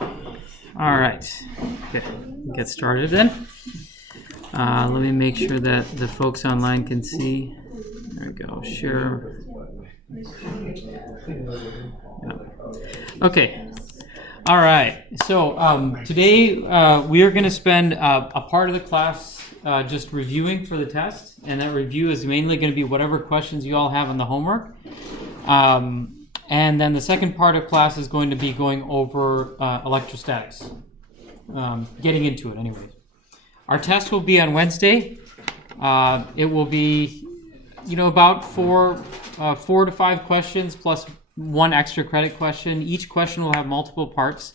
All right. Okay. Get started then. Let me make sure that the folks online can see. There we go. Share. Yeah. Okay. All right. So today we are going to spend a part of the class just reviewing for the test, and that review is mainly going to be whatever questions you all have on the homework. And then the second part of class is going to be going over electrostatics, getting into it anyways. Our test will be on Wednesday. It will be, about four to five questions plus one extra credit question. Each question will have multiple parts.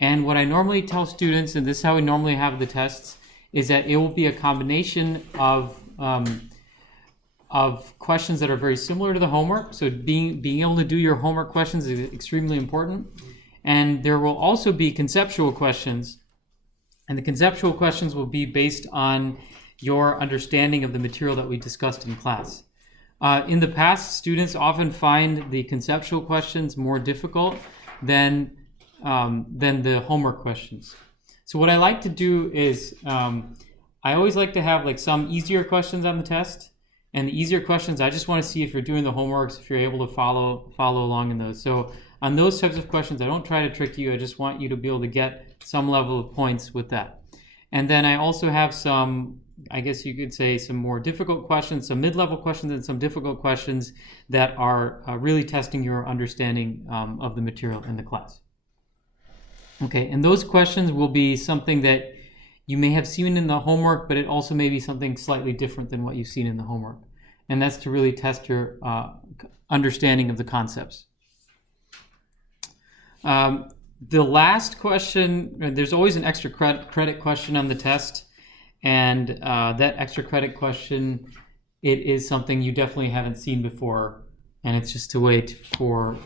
And what I normally tell students, and this is how we normally have the tests, is that it will be a combination of questions that are very similar to the homework. So being able to do your homework questions is extremely important. And there will also be conceptual questions. And the conceptual questions will be based on your understanding of the material that we discussed in class. In the past, students often find the conceptual questions more difficult than the homework questions. So what I like to do is I always like to have some easier questions on the test. And the easier questions, I just want to see if you're doing the homeworks, if you're able to follow along in those. So on those types of questions, I don't try to trick you. I just want you to be able to get some level of points with that. And then I also have some, I guess you could say, some more difficult questions, some mid-level questions, and some difficult questions that are really testing your understanding of the material in the class. Okay, and those questions will be something that you may have seen in the homework, but it also may be something slightly different than what you've seen in the homework. And that's to really test your understanding of the concepts. The last question, there's always an extra credit question on the test. And that extra credit question, it is something you definitely haven't seen before. And it's just to wait for,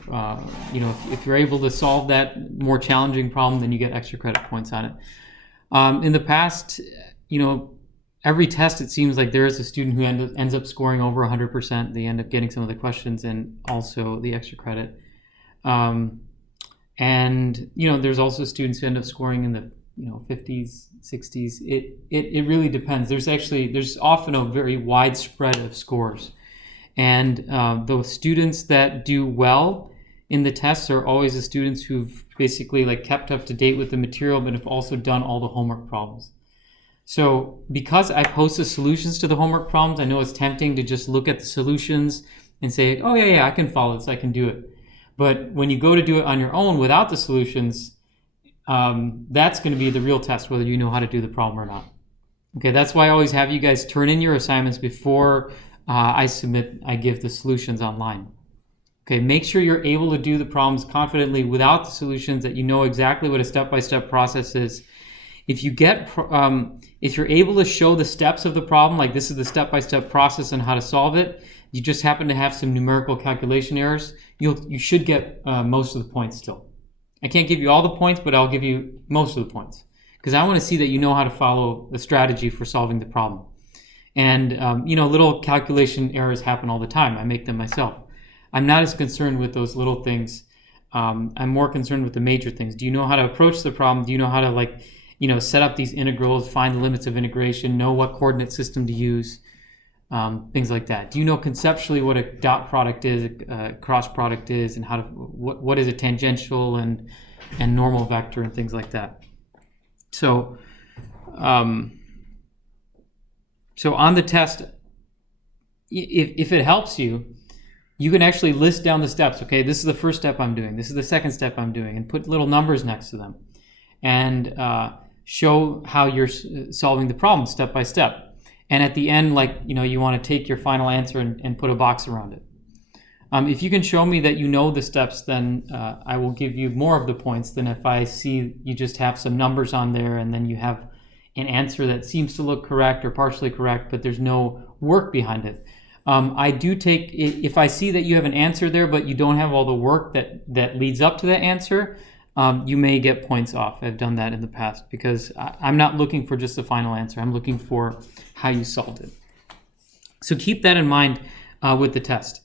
if you're able to solve that more challenging problem, then you get extra credit points on it. In the past, every test, it seems like there is a student who ends up scoring over 100%. They end up getting some of the questions and also the extra credit. And there's also students who end up scoring in the 50s, 60s. It really depends. There's often a very wide spread of scores. And the students that do well in the tests are always the students who've basically kept up to date with the material, but have also done all the homework problems. So because I post the solutions to the homework problems, I know it's tempting to just look at the solutions and say, oh yeah, I can follow this, I can do it. But when you go to do it on your own without the solutions, that's going to be the real test, whether you know how to do the problem or not. Okay, that's why I always have you guys turn in your assignments before I give the solutions online. Okay, make sure you're able to do the problems confidently without the solutions, that you know exactly what a step-by-step process is. If you're able to show the steps of the problem, like this is the step-by-step process on how to solve it, you just happen to have some numerical calculation errors, you should get most of the points still. I can't give you all the points, but I'll give you most of the points, because I want to see that you know how to follow the strategy for solving the problem. And little calculation errors happen all the time. I make them myself. I'm not as concerned with those little things. I'm more concerned with the major things. Do you know how to approach the problem? Do you know how to set up these integrals, find the limits of integration, know what coordinate system to use, things like that? Do you know conceptually what a dot product is, a cross product is, and what is a tangential and normal vector and things like that? So on the test, if it helps you, you can actually list down the steps. Okay, this is the first step I'm doing. This is the second step I'm doing, and put little numbers next to them, and show how you're solving the problem step by step. And at the end, you want to take your final answer and put a box around it. If you can show me that you know the steps, then I will give you more of the points than if I see you just have some numbers on there and then you have an answer that seems to look correct or partially correct, but there's no work behind it. I do take, if I see that you have an answer there, but you don't have all the work that leads up to that answer, you may get points off. I've done that in the past, because I'm not looking for just the final answer. I'm looking for how you solved it. So keep that in mind with the test.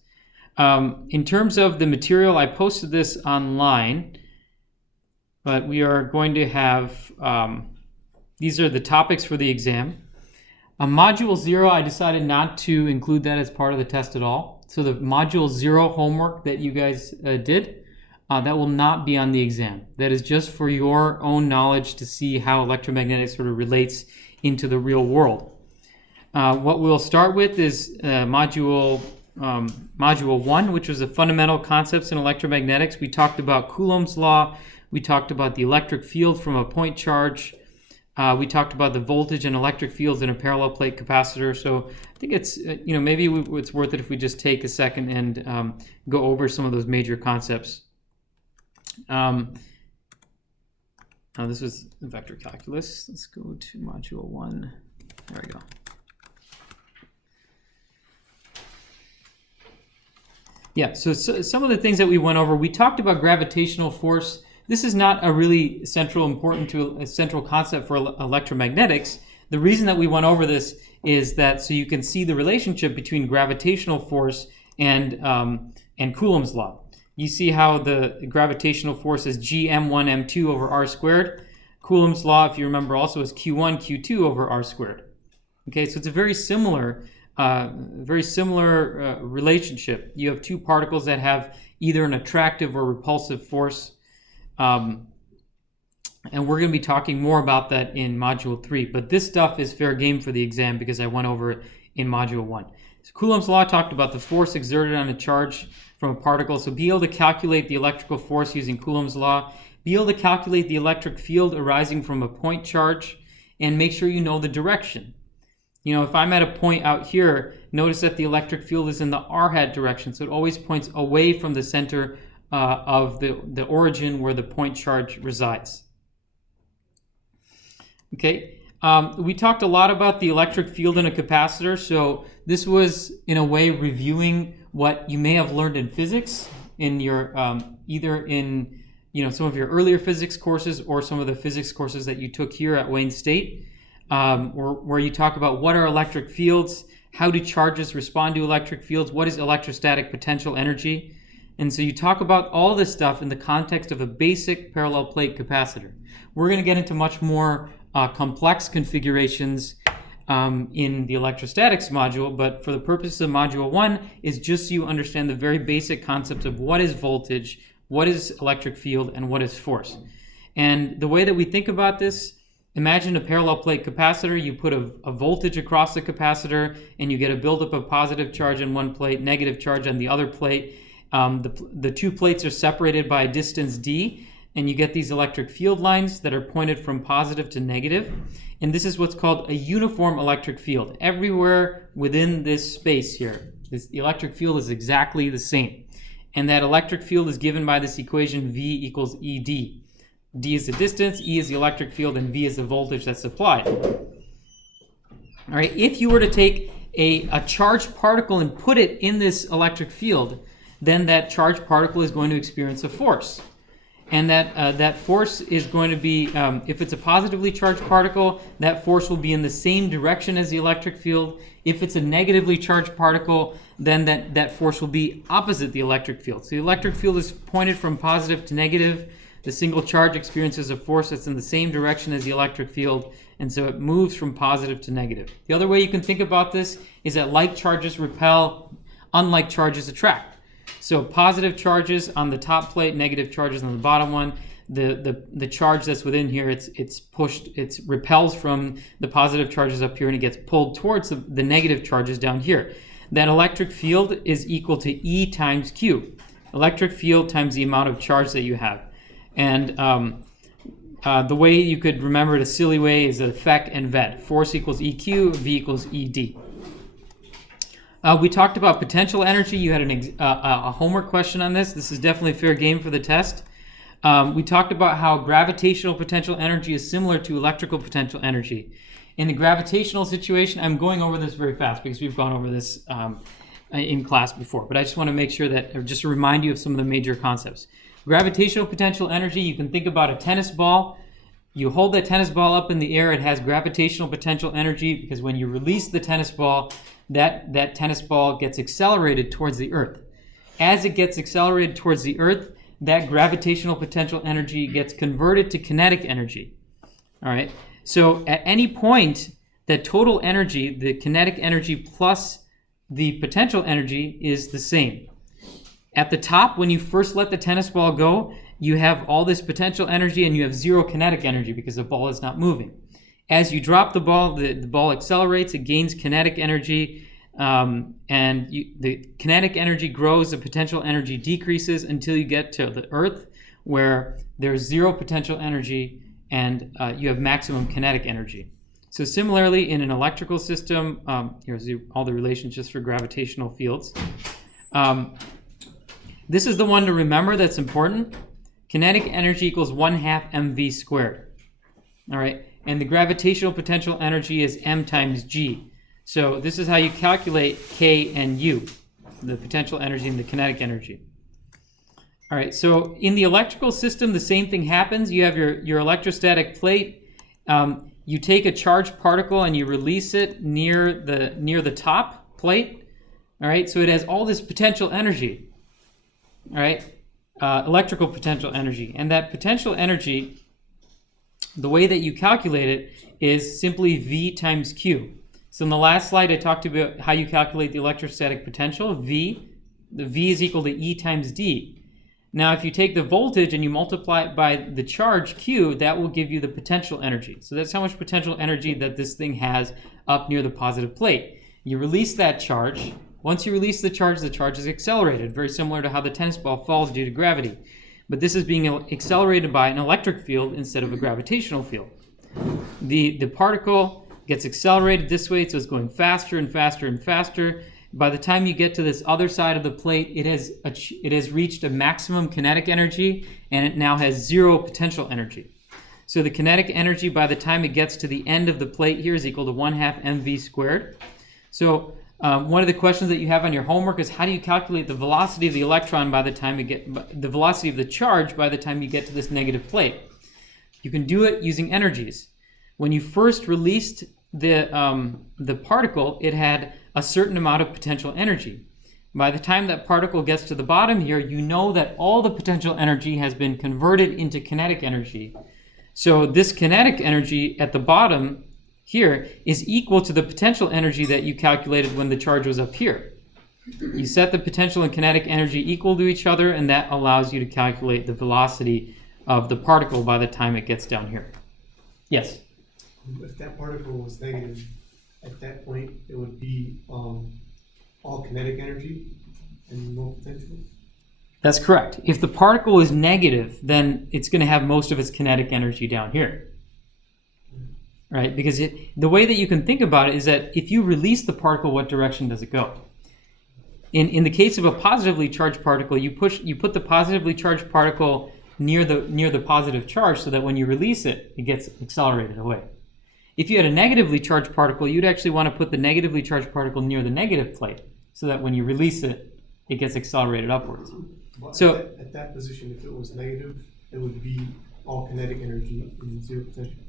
In terms of the material, I posted this online. but we are going to have, these are the topics for the exam. Module 0, I decided not to include that as part of the test at all. So the Module 0 homework that you guys did, that will not be on the exam. That is just for your own knowledge to see how electromagnetics sort of relates into the real world. What we'll start with is Module 1, which was the fundamental concepts in electromagnetics. We talked about Coulomb's law. We talked about the electric field from a point charge. We talked about the voltage and electric fields in a parallel plate capacitor. So I think it's, maybe it's worth it if we just take a second and go over some of those major concepts. This was vector calculus. Let's go to Module 1. There we go. Yeah, so some of the things that we went over, we talked about gravitational force. This is not a really central concept for electromagnetics. The reason that we went over this is that so you can see the relationship between gravitational force and Coulomb's law. You see how the gravitational force is Gm1 m2 over r squared. Coulomb's law, if you remember, also is Q1 q2 over r squared. Okay, so it's a very similar relationship. You have two particles that have either an attractive or repulsive force. And we're going to be talking more about that in Module 3. But this stuff is fair game for the exam because I went over it in Module 1. So Coulomb's law talked about the force exerted on a charge from a particle. So be able to calculate the electrical force using Coulomb's law. Be able to calculate the electric field arising from a point charge. And make sure you know the direction. If I'm at a point out here, notice that the electric field is in the r hat direction. So it always points away from the center of the origin where the point charge resides. Okay, we talked a lot about the electric field in a capacitor. So this was, in a way, reviewing what you may have learned in physics in your either in some of your earlier physics courses or some of the physics courses that you took here at Wayne State, where you talk about what are electric fields, how do charges respond to electric fields, what is electrostatic potential energy. And so you talk about all this stuff in the context of a basic parallel plate capacitor. We're going to get into much more complex configurations in the electrostatics module, but for the purpose of Module 1 is just so you understand the very basic concepts of what is voltage, what is electric field, and what is force. And the way that we think about this, imagine a parallel plate capacitor. You put a voltage across the capacitor and you get a buildup of positive charge on one plate, negative charge on the other plate. The two plates are separated by a distance d, and you get these electric field lines that are pointed from positive to negative. And this is what's called a uniform electric field. Everywhere within this space here, the electric field is exactly the same. And that electric field is given by this equation V equals ED. D is the distance, E is the electric field, and V is the voltage that's applied. All right, if you were to take a charged particle and put it in this electric field, then that charged particle is going to experience a force. And that force is going to be, if it's a positively charged particle, that force will be in the same direction as the electric field. If it's a negatively charged particle, then that force will be opposite the electric field. So the electric field is pointed from positive to negative. The single charge experiences a force that's in the same direction as the electric field, and so it moves from positive to negative. The other way you can think about this is that like charges repel, unlike charges attract. So positive charges on the top plate, negative charges on the bottom one. The charge that's within here, it repels from the positive charges up here, and it gets pulled towards the negative charges down here. That electric field is equal to E times Q. Electric field times the amount of charge that you have. And the way you could remember it, a silly way, is effect and VED. Force equals EQ, V equals ED. We talked about potential energy. You had a homework question on this. This is definitely fair game for the test. We talked about how gravitational potential energy is similar to electrical potential energy. In the gravitational situation, I'm going over this very fast because we've gone over this in class before, but I just want to make sure that, just to remind you of some of the major concepts. Gravitational potential energy, you can think about a tennis ball. You hold that tennis ball up in the air, it has gravitational potential energy because when you release the tennis ball, that tennis ball gets accelerated towards the earth. As it gets accelerated towards the earth, that gravitational potential energy gets converted to kinetic energy. All right. So at any point, that total energy, the kinetic energy plus the potential energy, is the same. At the top, when you first let the tennis ball go, you have all this potential energy and you have zero kinetic energy because the ball is not moving. As you drop the ball accelerates, it gains kinetic energy, the kinetic energy grows, the potential energy decreases until you get to the Earth, where there's zero potential energy and you have maximum kinetic energy. So similarly, in an electrical system, here's all the relationships for gravitational fields. This is the one to remember that's important. Kinetic energy equals 1/2 mv squared. All right, and the gravitational potential energy is m times g. So this is how you calculate K and U, the potential energy and the kinetic energy. All right, so in the electrical system, the same thing happens. You have your electrostatic plate. You take a charged particle and you release it near the top plate. All right, so it has all this potential energy. All right, electrical potential energy. And that potential energy, the way that you calculate it is simply V times Q. So in the last slide, I talked about how you calculate the electrostatic potential, V. The V is equal to E times D. Now, if you take the voltage and you multiply it by the charge, Q, that will give you the potential energy. So that's how much potential energy that this thing has up near the positive plate. You release that charge. Once you release the charge is accelerated, very similar to how the tennis ball falls due to gravity. But this is being accelerated by an electric field instead of a gravitational field. The particle gets accelerated this way, so it's going faster and faster and faster. By the time you get to this other side of the plate, it has reached a maximum kinetic energy, and it now has zero potential energy. So the kinetic energy by the time it gets to the end of the plate here is equal to 1/2 mv squared. So one of the questions that you have on your homework is how do you calculate the velocity of the electron by the time the velocity of the charge by the time you get to this negative plate? You can do it using energies. When you first released the particle, it had a certain amount of potential energy. By the time that particle gets to the bottom here, you know that all the potential energy has been converted into kinetic energy. So this kinetic energy at the bottom here is equal to the potential energy that you calculated when the charge was up here. You set the potential and kinetic energy equal to each other, and that allows you to calculate the velocity of the particle by the time it gets down here. Yes? If that particle was negative, at that point, it would be all kinetic energy and no potential? That's correct. If the particle is negative, then it's going to have most of its kinetic energy down here. Right? Because the way that you can think about it is that if you release the particle, what direction does it go? In the case of a positively charged particle, you put the positively charged particle near the positive charge so that when you release it, it gets accelerated away. If you had a negatively charged particle, you'd actually want to put the negatively charged particle near the negative plate so that when you release it, it gets accelerated upwards. But so at that position, if it was negative, it would be all kinetic energy and zero potential.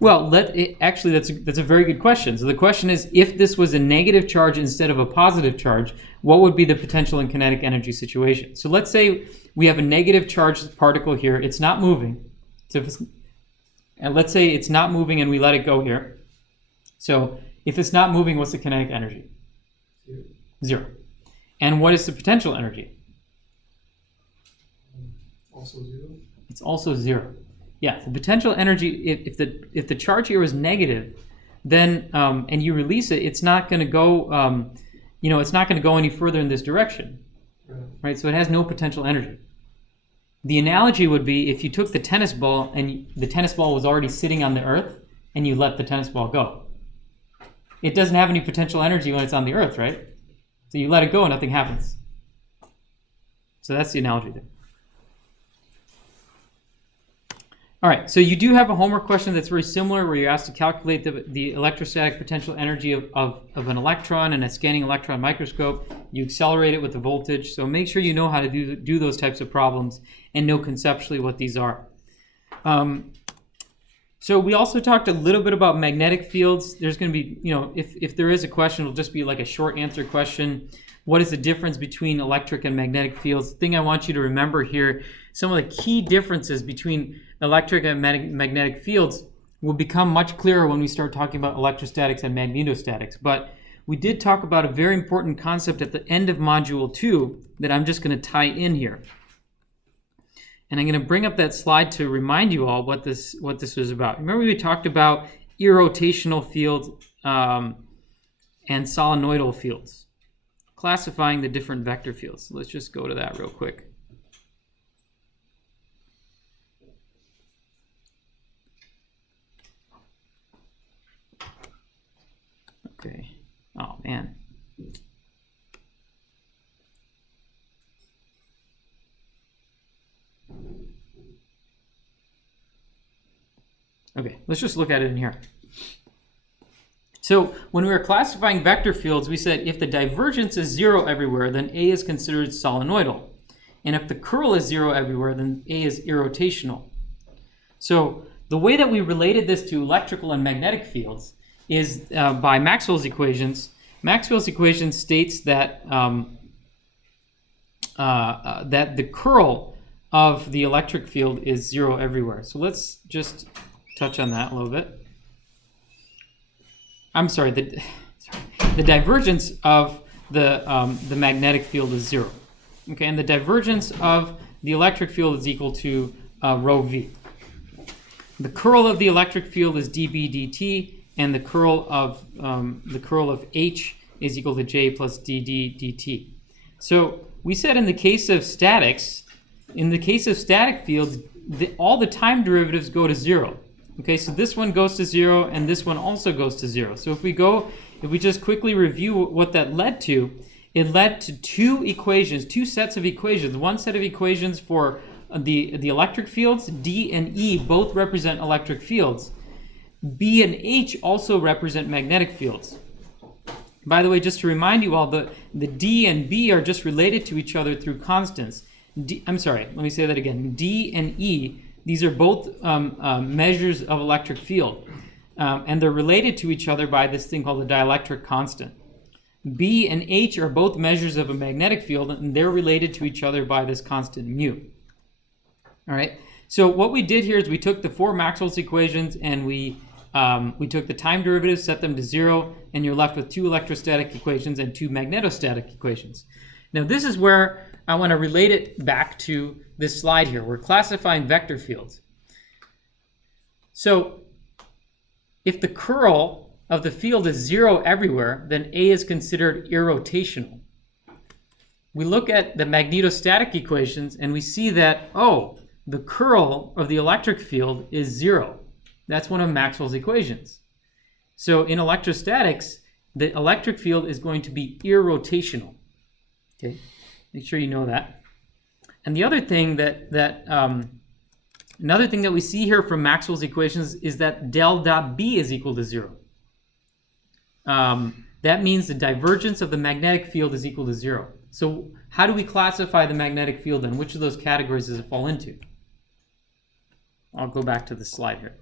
Well, actually, that's a very good question. So the question is, if this was a negative charge instead of a positive charge, what would be the potential and kinetic energy situation? So let's say we have a negative charged particle here. It's not moving. And let's say it's not moving and we let it go here. So if it's not moving, what's the kinetic energy? Zero. And what is the potential energy? Also zero? It's also zero. Yeah, the potential energy, if the charge here is negative, then and you release it, it's not going to go, it's not going to go any further in this direction, right? So it has no potential energy. The analogy would be if you took the tennis ball and the tennis ball was already sitting on the earth and you let the tennis ball go. It doesn't have any potential energy when it's on the earth, right? So you let it go and nothing happens. So that's the analogy there. All right, so you do have a homework question that's very similar where you're asked to calculate the electrostatic potential energy of an electron in a scanning electron microscope. You accelerate it with the voltage, so make sure you know how to do those types of problems and know conceptually what these are. So we also talked a little bit about magnetic fields. There's going to be, if there is a question, it'll just be like a short answer question. what is the difference between electric and magnetic fields. The thing I want you to remember here, some of the key differences between electric and magnetic fields will become much clearer when we start talking about electrostatics and magnetostatics. But we did talk about a very important concept at the end of Module 2 that I'm just going to tie in here. And I'm going to bring up that slide to remind you all what this was about. Remember we talked about irrotational fields and solenoidal fields, classifying the different vector fields. So let's just go to that real quick. Okay. Oh, man. Okay, let's just look at it in here. So when we were classifying vector fields, we said if the divergence is 0 everywhere, then A is considered solenoidal. And if the curl is 0 everywhere, then A is irrotational. So the way that we related this to electrical and magnetic fields is by Maxwell's equations. Maxwell's equation states that that the curl of the electric field is 0 everywhere. So let's just touch on that a little bit. I'm sorry, the divergence of the magnetic field is 0. Okay, and the divergence of the electric field is equal to rho v. The curl of the electric field is dB dt, and the curl of H is equal to J plus dd dt. So we said in the case of statics, in the case of static fields, all the time derivatives go to 0. Okay, so this one goes to 0, and this one also goes to 0. So if we just quickly review what that led to, it led to two sets of equations. One set of equations for the electric fields, D and E both represent electric fields. B and H also represent magnetic fields. By the way, just to remind you all, the D and B are just related to each other through constants. Let me say that again. D and E, these are both measures of electric field. And they're related to each other by this thing called the dielectric constant. B and H are both measures of a magnetic field, and they're related to each other by this constant mu. All right. So what we did here is we took the 4 Maxwell's equations and we took the time derivatives, set them to 0, and you're left with 2 electrostatic equations and 2 magnetostatic equations. Now this is where I want to relate it back to this slide here. We're classifying vector fields. So if the curl of the field is 0 everywhere, then A is considered irrotational. We look at the magnetostatic equations and we see that, oh, the curl of the electric field is 0. That's one of Maxwell's equations. So in electrostatics, the electric field is going to be irrotational. Okay, make sure you know that. And the other thing another thing that we see here from Maxwell's equations is that del dot B is equal to 0. That means the divergence of the magnetic field is equal to 0. So how do we classify the magnetic field then? Which of those categories does it fall into? I'll go back to the slide here.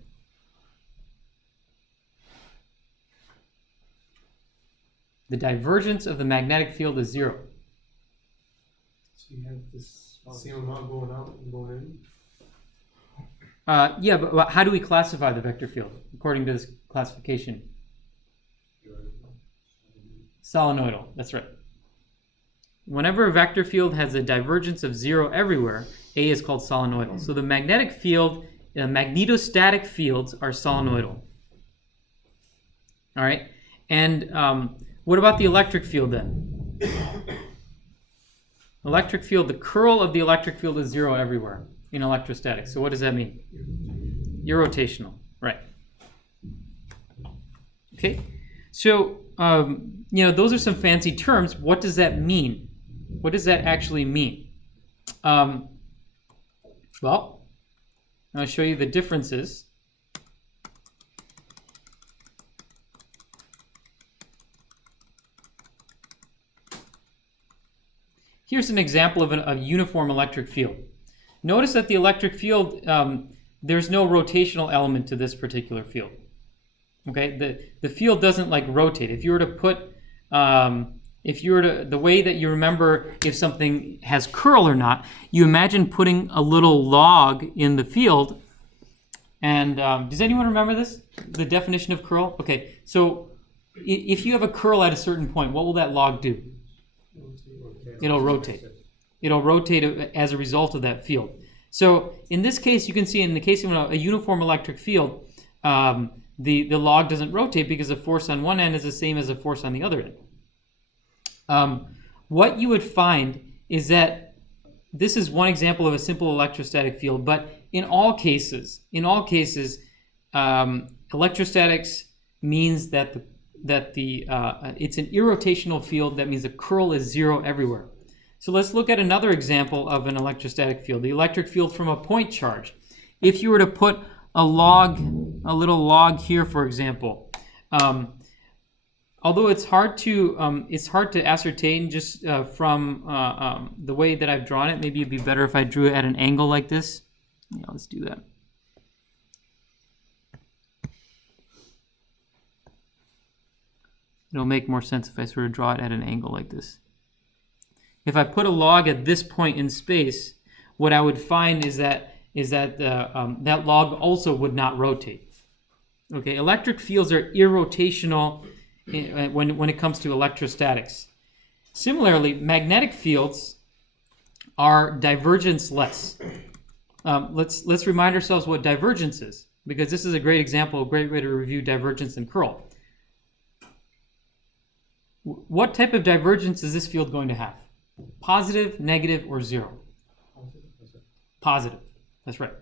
The divergence of the magnetic field is 0. So you have this same amount going out and going in? Yeah, but how do we classify the vector field according to this classification? Solenoidal, that's right. Whenever a vector field has a divergence of 0 everywhere, A is called solenoidal. So the magnetic field, magnetostatic fields are solenoidal. All right, and what about the electric field then? Electric field, the curl of the electric field is 0 everywhere in electrostatics. So what does that mean? Irrotational, right. Okay, so those are some fancy terms. What does that mean? What does that actually mean? Well, I'll show you the differences. Here's an example of a uniform electric field. Notice that the electric field, there's no rotational element to this particular field. Okay, the field doesn't like rotate. If you were to put if you were to, the way that you remember if something has curl or not, you imagine putting a little log in the field. And does anyone remember this? The definition of curl? Okay, so if you have a curl at a certain point, what will that log do? It'll rotate. It'll rotate as a result of that field. So in this case, you can see in the case of a uniform electric field, the log doesn't rotate because the force on one end is the same as the force on the other end. What you would find is that this is one example of a simple electrostatic field, but in all cases, electrostatics means that it's an irrotational field. That means the curl is zero everywhere. So let's look at another example of an electrostatic field, the electric field from a point charge. If you were to put a little log here, for example, although it's hard to ascertain just from the way that I've drawn it. Maybe it'd be better if I drew it at an angle like this. Yeah, let's do that. It'll make more sense if I sort of draw it at an angle like this. If I put a log at this point in space, what I would find is that that log also would not rotate. Okay, electric fields are irrotational when it comes to electrostatics. Similarly, magnetic fields are divergence-less. Let's remind ourselves what divergence is, because this is a great example, a great way to review divergence and curl. What type of divergence is this field going to have? Positive, negative, or zero? Positive. That's right.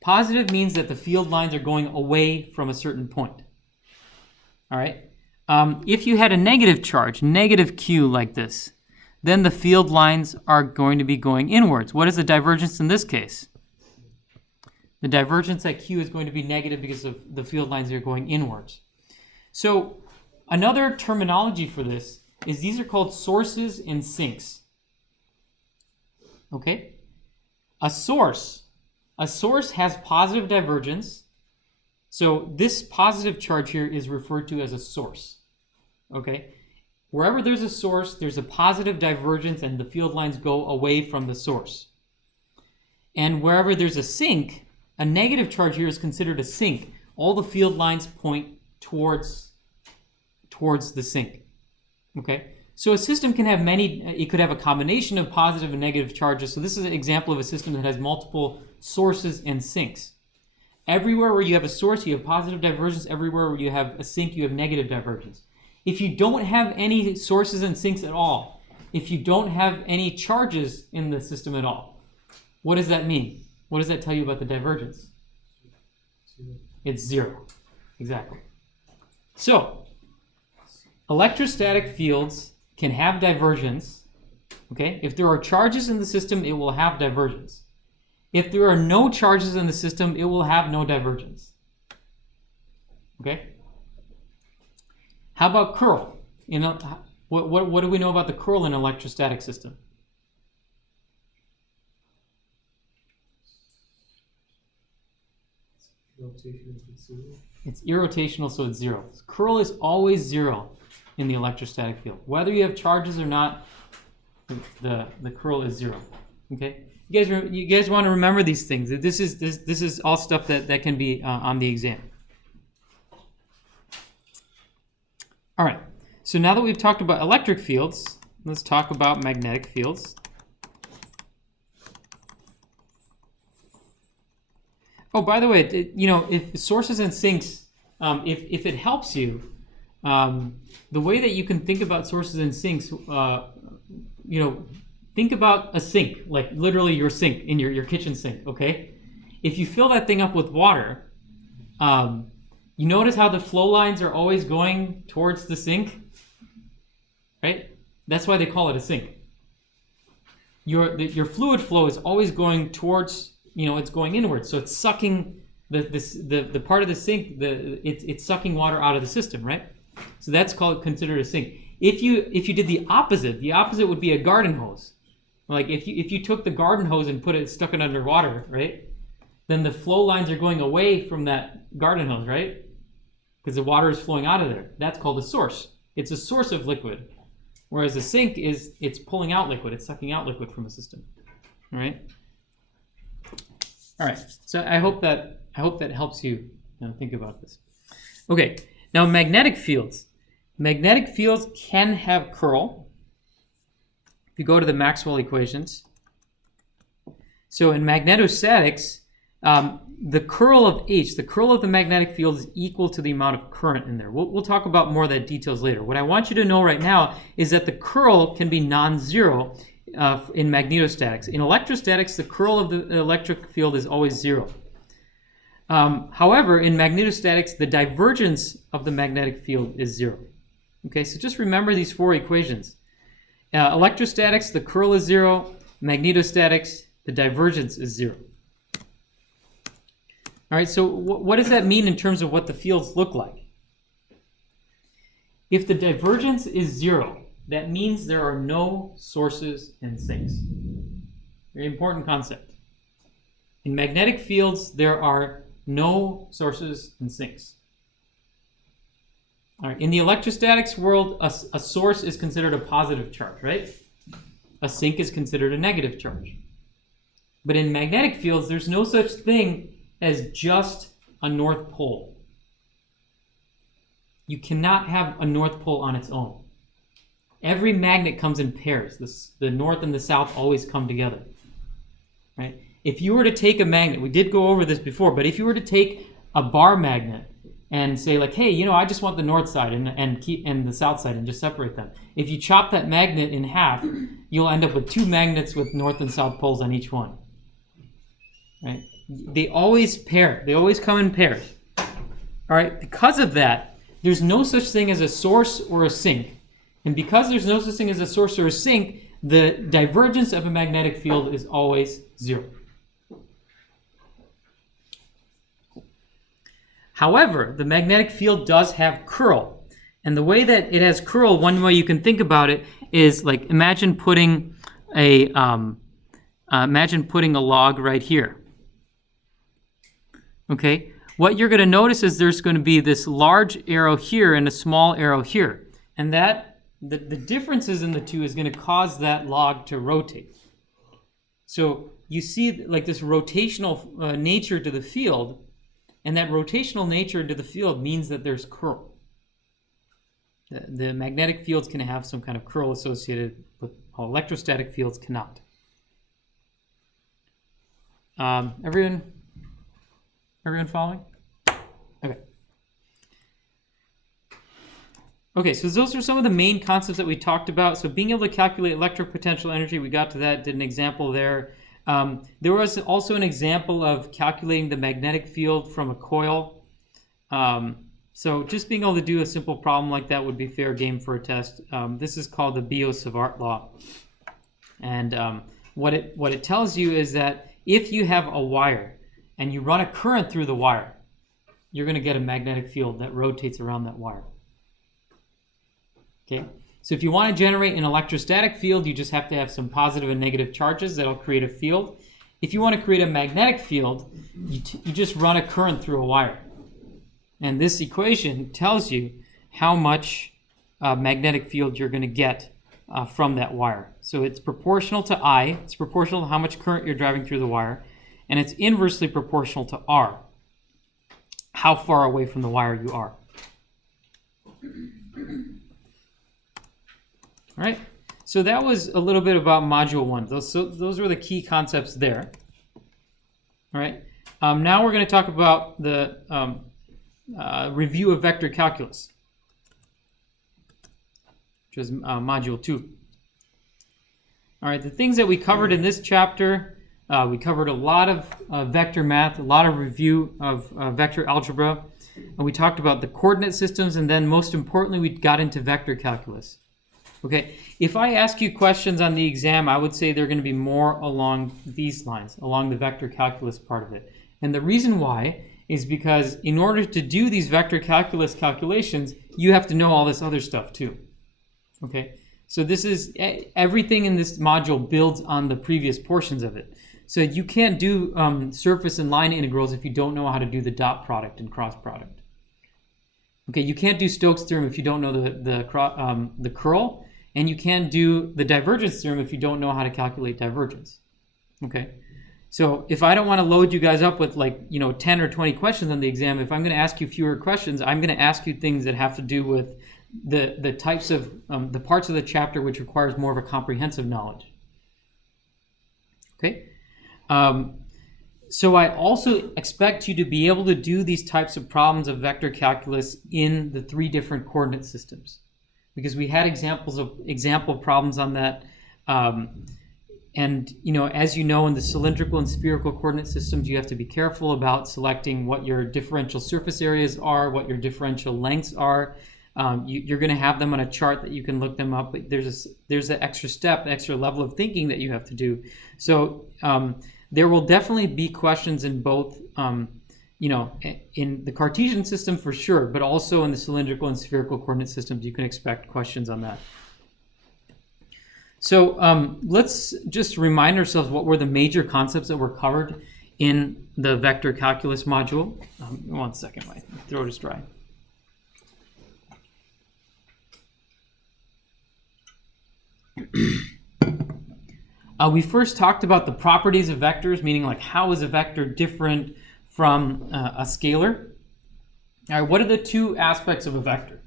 Positive means that the field lines are going away from a certain point. All right? If you had a negative charge, negative Q like this, then the field lines are going to be going inwards. What is the divergence in this case? The divergence at Q is going to be negative because of the field lines are going inwards. So another terminology for this is these are called sources and sinks. Okay? A source has positive divergence. So this positive charge here is referred to as a source. Okay? Wherever there's a source, there's a positive divergence and the field lines go away from the source. And wherever there's a sink, a negative charge here is considered a sink. All the field lines point towards the sink. Okay? So a system can have it could have a combination of positive and negative charges. So this is an example of a system that has multiple sources and sinks. Everywhere where you have a source, you have positive divergence. Everywhere where you have a sink, you have negative divergence. If you don't have any sources and sinks at all, if you don't have any charges in the system at all, what does that mean? What does that tell you about the divergence? It's zero. Exactly. So, electrostatic fields can have divergence. Okay? If there are charges in the system, it will have divergence. If there are no charges in the system, it will have no divergence. Okay? How about curl? What do we know about the curl in an electrostatic system? It's irrotational, so it's zero. Curl is always zero in the electrostatic field. Whether you have charges or not, the curl is zero. Okay? You guys want to remember these things. This is all stuff that can be on the exam. All right, so now that we've talked about electric fields, let's talk about magnetic fields. Oh, by the way, if sources and sinks, if it helps you, the way that you can think about sources and sinks, think about a sink, like literally your sink, in your kitchen sink, okay? If you fill that thing up with water, you notice how the flow lines are always going towards the sink, right? That's why they call it a sink. Your fluid flow is always going towards, it's going inwards. So it's sucking the part of the sink, it's sucking water out of the system, right? So that's considered a sink. If you did the opposite would be a garden hose. Like if you took the garden hose and stuck it underwater, right? Then the flow lines are going away from that garden hose, right? Because the water is flowing out of there. That's called a source. It's a source of liquid. Whereas a sink it's pulling out liquid, it's sucking out liquid from a system. All right. All right. So I hope that helps you think about this. Okay. Now magnetic fields. Magnetic fields can have curl. If you go to the Maxwell equations. So in magnetostatics, the curl of H, the curl of the magnetic field is equal to the amount of current in there. We'll talk about more of that details later. What I want you to know right now is that the curl can be non-zero in magnetostatics. In electrostatics, the curl of the electric field is always zero. However, in magnetostatics, the divergence of the magnetic field is zero. Okay, so just remember these four equations. Electrostatics, the curl is zero. Magnetostatics, the divergence is zero. All right, so what does that mean in terms of what the fields look like? If the divergence is zero, that means there are no sources and sinks. Very important concept. In magnetic fields, there are no sources and sinks. All right, in the electrostatics world, a source is considered a positive charge, right? A sink is considered a negative charge. But in magnetic fields, there's no such thing as just a north pole. You cannot have a north pole on its own. Every magnet comes in pairs. The north and the south always come together. Right? If you were to take a magnet, we did go over this before, but if you were to take a bar magnet and say like, hey, I just want the north side and the south side and just separate them. If you chop that magnet in half, you'll end up with two magnets with north and south poles on each one. Right? They always pair. They always come in pairs. All right. Because of that, there's no such thing as a source or a sink. And because there's no such thing as a source or a sink, the divergence of a magnetic field is always zero. However, the magnetic field does have curl. And the way that it has curl, one way you can think about it is like imagine putting a log right here. Okay, what you're going to notice is there's going to be this large arrow here and a small arrow here. And that the differences in the two is going to cause that log to rotate. So you see like this rotational nature to the field, and that rotational nature to the field means that there's curl. The magnetic fields can have some kind of curl associated with how electrostatic fields cannot. Everyone following? Okay. Okay, so those are some of the main concepts that we talked about. So being able to calculate electric potential energy, we got to that, did an example there. There was also an example of calculating the magnetic field from a coil. So just being able to do a simple problem like that would be fair game for a test. This is called the Biot-Savart law. And what it tells you is that if you have a wire and you run a current through the wire, you're going to get a magnetic field that rotates around that wire. Okay, so if you want to generate an electrostatic field, you just have to have some positive and negative charges that'll create a field. If you want to create a magnetic field, you just run a current through a wire. And this equation tells you how much magnetic field you're going to get from that wire. So it's proportional to I, it's proportional to how much current you're driving through the wire, and it's inversely proportional to R, how far away from the wire you are. All right, so that was a little bit about Module 1. Those were the key concepts there. All right, now we're going to talk about the review of vector calculus, which was Module 2. All right, the things that we covered in this chapter, we covered a lot of vector math, a lot of review of vector algebra, and we talked about the coordinate systems, and then most importantly, we got into vector calculus. Okay, if I ask you questions on the exam, I would say they're going to be more along these lines, along the vector calculus part of it. And the reason why is because in order to do these vector calculus calculations, you have to know all this other stuff too. Okay, so this is everything in this module builds on the previous portions of it. So you can't do surface and line integrals if you don't know how to do the dot product and cross product. Okay, you can't do Stokes theorem if you don't know the curl. and you can't do the divergence theorem if you don't know how to calculate divergence. Okay, so if I don't want to load you guys up with 10 or 20 questions on the exam, if I'm going to ask you fewer questions, I'm going to ask you things that have to do with the types of the parts of the chapter which requires more of a comprehensive knowledge. Okay, so I also expect you to be able to do these types of problems of vector calculus in the 3 different coordinate systems, because we had example problems on that. And as you know, in the cylindrical and spherical coordinate systems, you have to be careful about selecting what your differential surface areas are, what your differential lengths are. You're going to have them on a chart that you can look them up, but there's an extra step, an extra level of thinking that you have to do. So there will definitely be questions in both, in the Cartesian system for sure, but also in the cylindrical and spherical coordinate systems, you can expect questions on that. So let's just remind ourselves what were the major concepts that were covered in the vector calculus module. 1 second, my throat is dry. We first talked about the properties of vectors, meaning how is a vector different from a scalar? All right, what are the 2 aspects of a vector?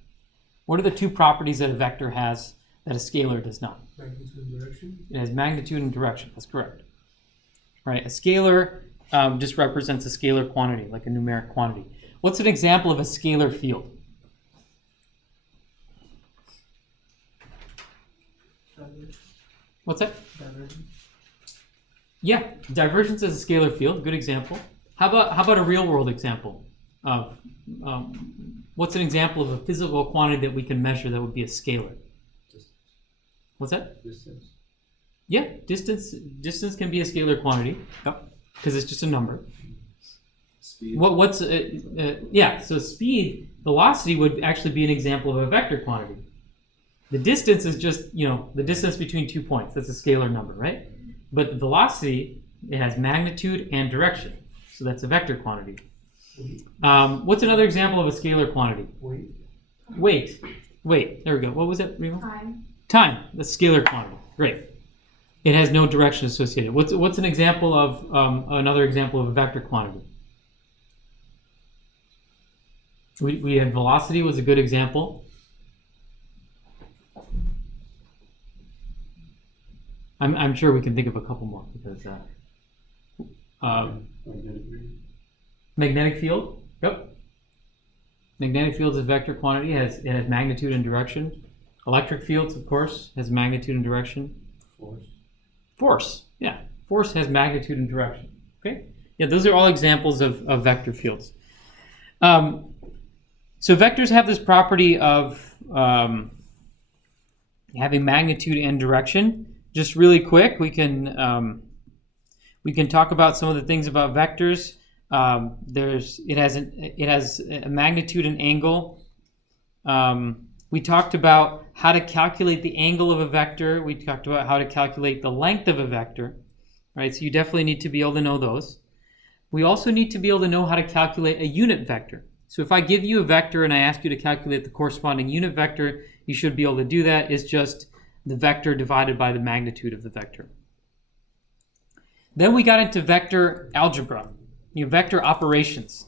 What are the 2 properties that a vector has that a scalar does not? Magnitude and direction. It has magnitude and direction. That's correct. Right. A scalar just represents a scalar quantity, like a numeric quantity. What's an example of a scalar field? What's that? Divergence. Yeah, divergence is a scalar field. Good example. How about a real world example of what's an example of a physical quantity that we can measure that would be a scalar? What's that? Distance. Yeah, distance can be a scalar quantity. Yep, because it's just a number. Speed. So speed, velocity would actually be an example of a vector quantity. The distance is just, the distance between 2 points. That's a scalar number, right? But the velocity, it has magnitude and direction. So that's a vector quantity. What's another example of a scalar quantity? Weight. There we go. What was it, Remo? Time. That's a scalar quantity. Great. It has no direction associated. What's an example of another example of a vector quantity? We had velocity was a good example. I'm sure we can think of a couple more because magnetic field. Yep. Magnetic field is a vector quantity. It has magnitude and direction. Electric fields, of course, has magnitude and direction. Force. Yeah. Force has magnitude and direction. Okay. Yeah, those are all examples of vector fields. So vectors have this property of having magnitude and direction. Just really quick, we can talk about some of the things about vectors. It has a magnitude and angle. We talked about how to calculate the angle of a vector. We talked about how to calculate the length of a vector. Right? So you definitely need to be able to know those. We also need to be able to know how to calculate a unit vector. So if I give you a vector and I ask you to calculate the corresponding unit vector, you should be able to do that. It's just the vector divided by the magnitude of the vector. Then we got into vector algebra, vector operations.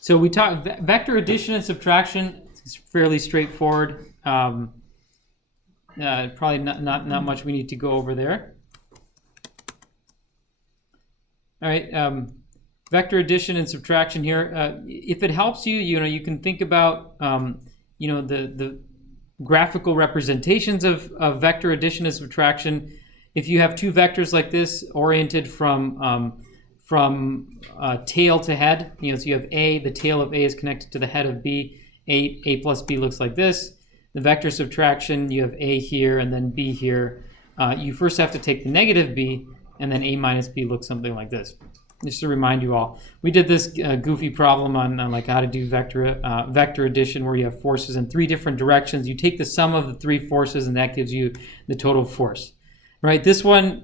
So we talked vector addition and subtraction. It's fairly straightforward. Probably not much we need to go over there. All right, vector addition and subtraction here. If it helps you, you can think about the graphical representations of vector addition and subtraction. If you have 2 vectors like this oriented from tail to head, so you have A, the tail of A is connected to the head of B. A plus B looks like this. The vector subtraction, you have A here and then B here. You first have to take the negative B, and then A minus B looks something like this. Just to remind you all, we did this goofy problem on how to do vector addition, where you have forces in 3 different directions. You take the sum of the 3 forces, and that gives you the total force. Right? This one,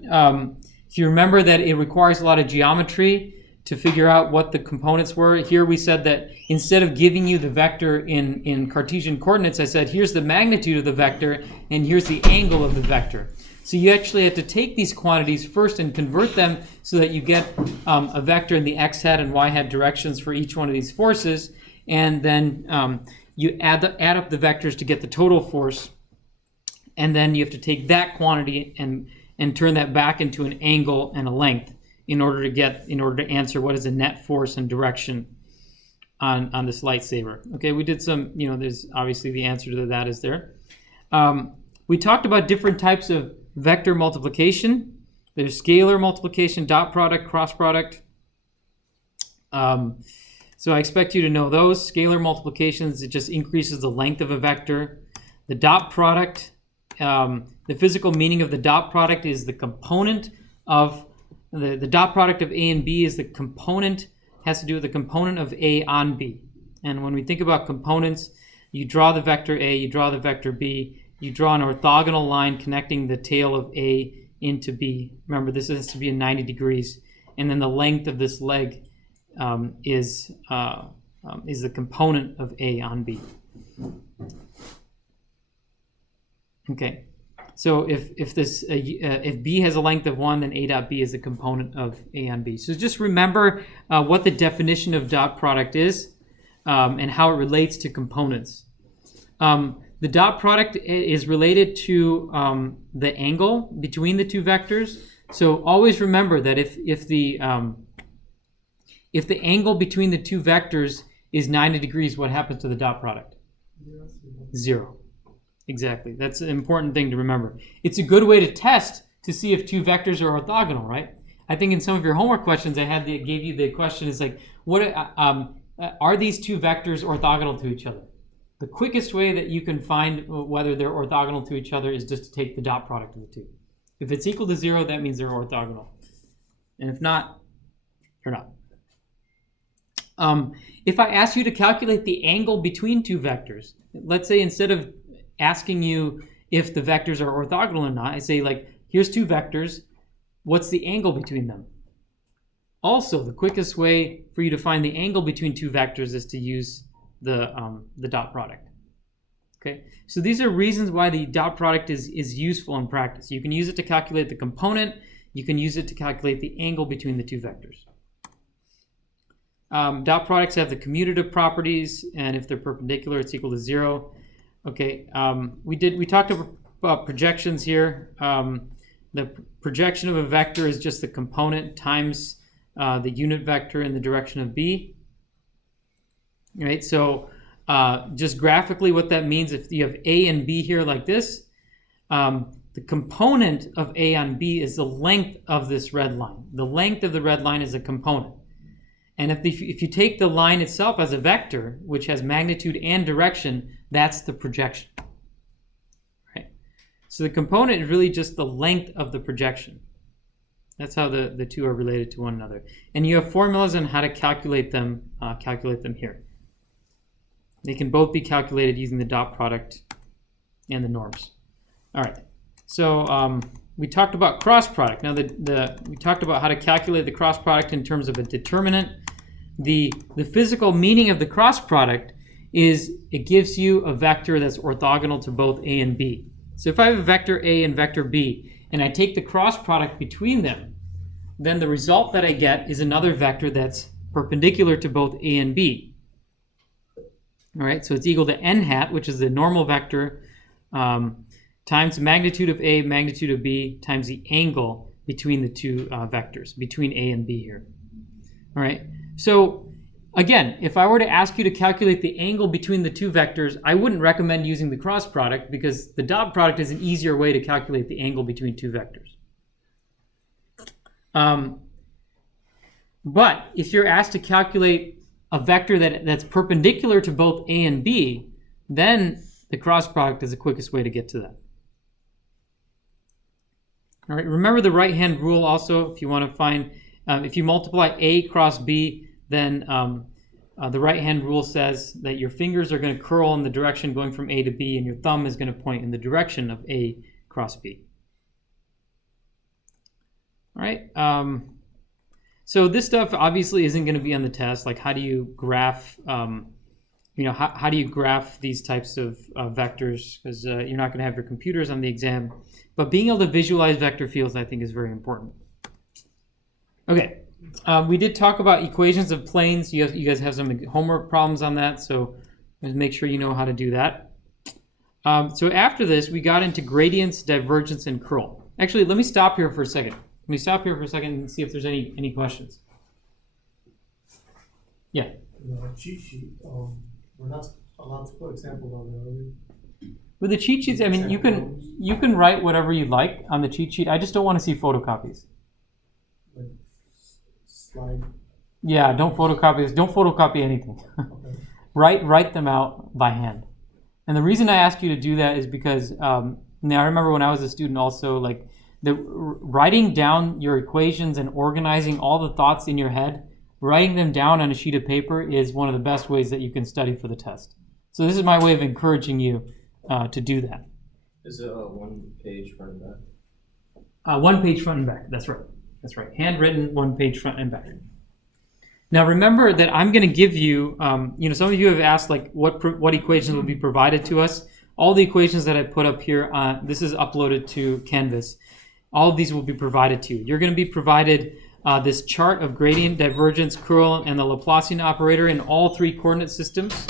if you remember that it requires a lot of geometry, to figure out what the components were. Here we said that instead of giving you the vector in Cartesian coordinates, I said here's the magnitude of the vector and here's the angle of the vector. So you actually have to take these quantities first and convert them so that you get a vector in the x hat and y hat directions for each one of these forces, and then you add up the vectors to get the total force, and then you have to take that quantity and turn that back into an angle and a length in order to answer what is the net force and direction on this lightsaber. Okay, we did some, there's obviously the answer to that is there. We talked about different types of vector multiplication. There's scalar multiplication, dot product, cross product. So I expect you to know those. Scalar multiplications, it just increases the length of a vector. The dot product, the physical meaning of the dot product is the component of, the dot product of A and B is the component, has to do with the component of A on B. And when we think about components, you draw the vector A, you draw the vector B, you draw an orthogonal line connecting the tail of A into B. Remember, this has to be in 90 degrees. And then the length of this leg is the component of A on B. Okay, so if B has a length of 1, then A dot B is the component of A on B. So just remember what the definition of dot product is and how it relates to components. The dot product is related to the angle between the two vectors. So always remember that if the angle between the two vectors is 90 degrees, what happens to the dot product? 0. Exactly. That's an important thing to remember. It's a good way to test to see if two vectors are orthogonal, right? I think in some of your homework questions, gave you the question is like, what are these two vectors orthogonal to each other? The quickest way that you can find whether they're orthogonal to each other is just to take the dot product of the two. If it's equal to 0, that means they're orthogonal. And if not, they're not. If I ask you to calculate the angle between two vectors, let's say instead of asking you if the vectors are orthogonal or not, I say like, here's two vectors, what's the angle between them? Also, the quickest way for you to find the angle between two vectors is to use the dot product. Okay, so these are reasons why the dot product is useful in practice. You can use it to calculate the component, you can use it to calculate the angle between the two vectors. Dot products have the commutative properties, and if they're perpendicular, it's equal to 0. Okay, we talked about projections here. The projection of a vector is just the component times the unit vector in the direction of B. Right, so just graphically what that means, if you have A and B here like this, the component of A on B is the length of this red line. The length of the red line is a component. And if you take the line itself as a vector, which has magnitude and direction, that's the projection. Right? So the component is really just the length of the projection. That's how the two are related to one another. And you have formulas on how to calculate them here. They can both be calculated using the dot product and the norms. All right. So we talked about cross product. Now we talked about how to calculate the cross product in terms of a determinant. The physical meaning of the cross product is it gives you a vector that's orthogonal to both A and B. So if I have a vector A and vector B, and I take the cross product between them, then the result that I get is another vector that's perpendicular to both A and B. All right, so it's equal to n hat, which is the normal vector, times the magnitude of A, magnitude of B, times the angle between the two vectors, between A and B here. All right, so again, if I were to ask you to calculate the angle between the two vectors, I wouldn't recommend using the cross product because the dot product is an easier way to calculate the angle between two vectors. But if you're asked to calculate a vector that's perpendicular to both A and B, then the cross product is the quickest way to get to that. All right, remember the right-hand rule also. If you want to find, if you multiply A cross B, then the right-hand rule says that your fingers are going to curl in the direction going from A to B, and your thumb is going to point in the direction of A cross B. All right. So this stuff obviously isn't going to be on the test. Like, how do you graph, how do you graph these types of vectors? Because you're not going to have your computers on the exam. But being able to visualize vector fields, I think, is very important. Okay, we did talk about equations of planes. You guys have some homework problems on that, so just make sure you know how to do that. So after this, we got into gradients, divergence, and curl. Actually, let me stop here for a second. Let me stop here for a second and see if there's any questions. Yeah. The cheat sheet, we're not allowed to put examples on there, are we? With the cheat sheets, I mean, you can write whatever you like on the cheat sheet. I just don't want to see photocopies. Like slide. Yeah, don't photocopy. Don't photocopy anything. Okay. Write them out by hand. And the reason I ask you to do that is because now I remember when I was a student also, like writing down your equations and organizing all the thoughts in your head, writing them down on a sheet of paper is one of the best ways that you can study for the test. So this is my way of encouraging you to do that. Is it 1 page front and back? 1 page front and back. That's right. That's right. Handwritten, 1 page front and back. Now remember that I'm going to give you, some of you have asked like what equations will be provided to us. All the equations that I put up here, this is uploaded to Canvas. All of these will be provided to you. You're going to be provided this chart of gradient, divergence, curl, and the Laplacian operator in all 3 coordinate systems.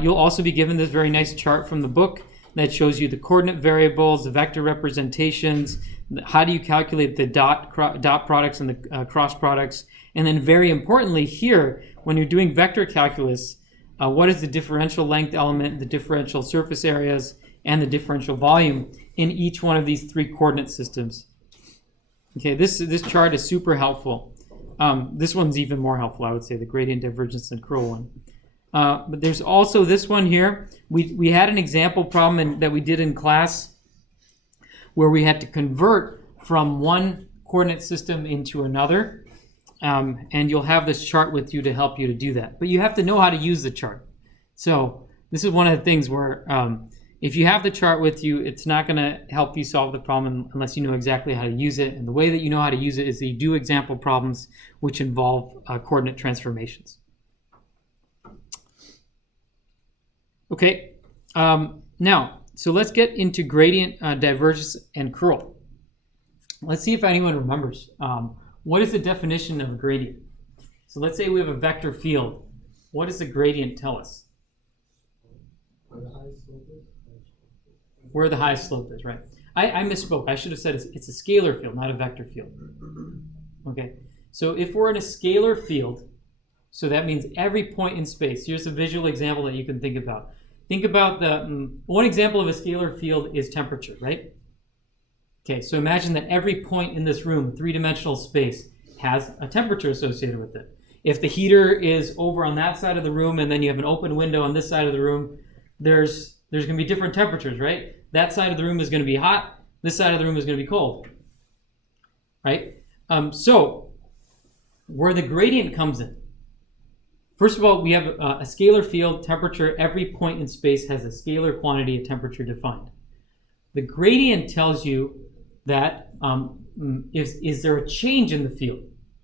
You'll also be given this very nice chart from the book that shows you the coordinate variables, the vector representations, how do you calculate the dot products and the cross products, and then very importantly here, when you're doing vector calculus, what is the differential length element, the differential surface areas, and the differential volume in each one of these 3 coordinate systems. Okay, this chart is super helpful. This one's even more helpful, I would say, the gradient, divergence, and curl one. But there's also this one here. We had an example problem that we did in class where we had to convert from one coordinate system into another. And you'll have this chart with you to help you to do that. But you have to know how to use the chart. So this is one of the things where if you have the chart with you, it's not going to help you solve the problem unless you know exactly how to use it. And the way that you know how to use it is that you do example problems which involve coordinate transformations. Okay, now, so let's get into gradient, divergence, and curl. Let's see if anyone remembers. What is the definition of a gradient? So let's say we have a vector field. What does the gradient tell us? Where the highest slope is, right? I misspoke. I should have said it's a scalar field, not a vector field. Okay, so if we're in a scalar field, so that means every point in space. Here's a visual example that you can think about. Think about one example of a scalar field is temperature, right? Okay, so imagine that every point in this room, 3-dimensional space, has a temperature associated with it. If the heater is over on that side of the room and then you have an open window on this side of the room, there's going to be different temperatures, right? That side of the room is going to be hot. This side of the room is going to be cold, right? So where the gradient comes in, first of all, we have a scalar field, temperature. Every point in space has a scalar quantity of temperature defined. The gradient tells you that is there a change in the field?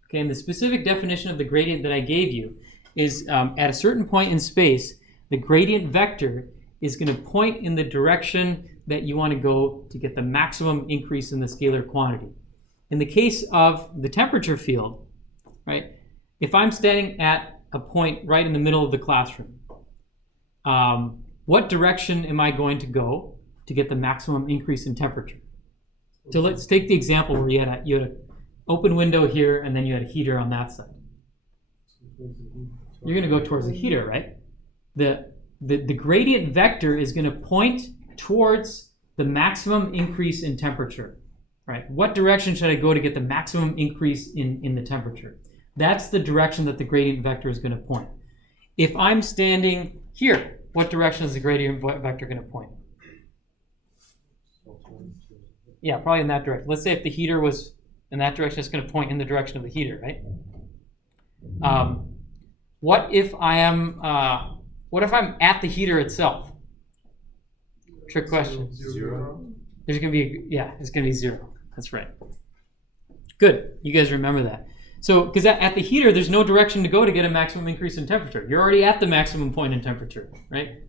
Okay, and the specific definition of the gradient that I gave you is at a certain point in space, the gradient vector is going to point in the direction that you want to go to get the maximum increase in the scalar quantity. In the case of the temperature field, right, if I'm standing at a point right in the middle of the classroom, what direction am I going to go to get the maximum increase in temperature? So let's take the example where you had an open window here and then you had a heater on that side. You're going to go towards the heater, right? The gradient vector is going to point towards the maximum increase in temperature, right? What direction should I go to get the maximum increase in the temperature? That's the direction that the gradient vector is going to point. If I'm standing here, what direction is the gradient vector going to point? Yeah, probably in that direction. Let's say if the heater was in that direction, it's going to point in the direction of the heater, right? What if I'm at the heater itself? Trick question. 0. There's going to be, it's going to be 0. That's right. Good. You guys remember that. So, because at the heater, there's no direction to go to get a maximum increase in temperature. You're already at the maximum point in temperature, right?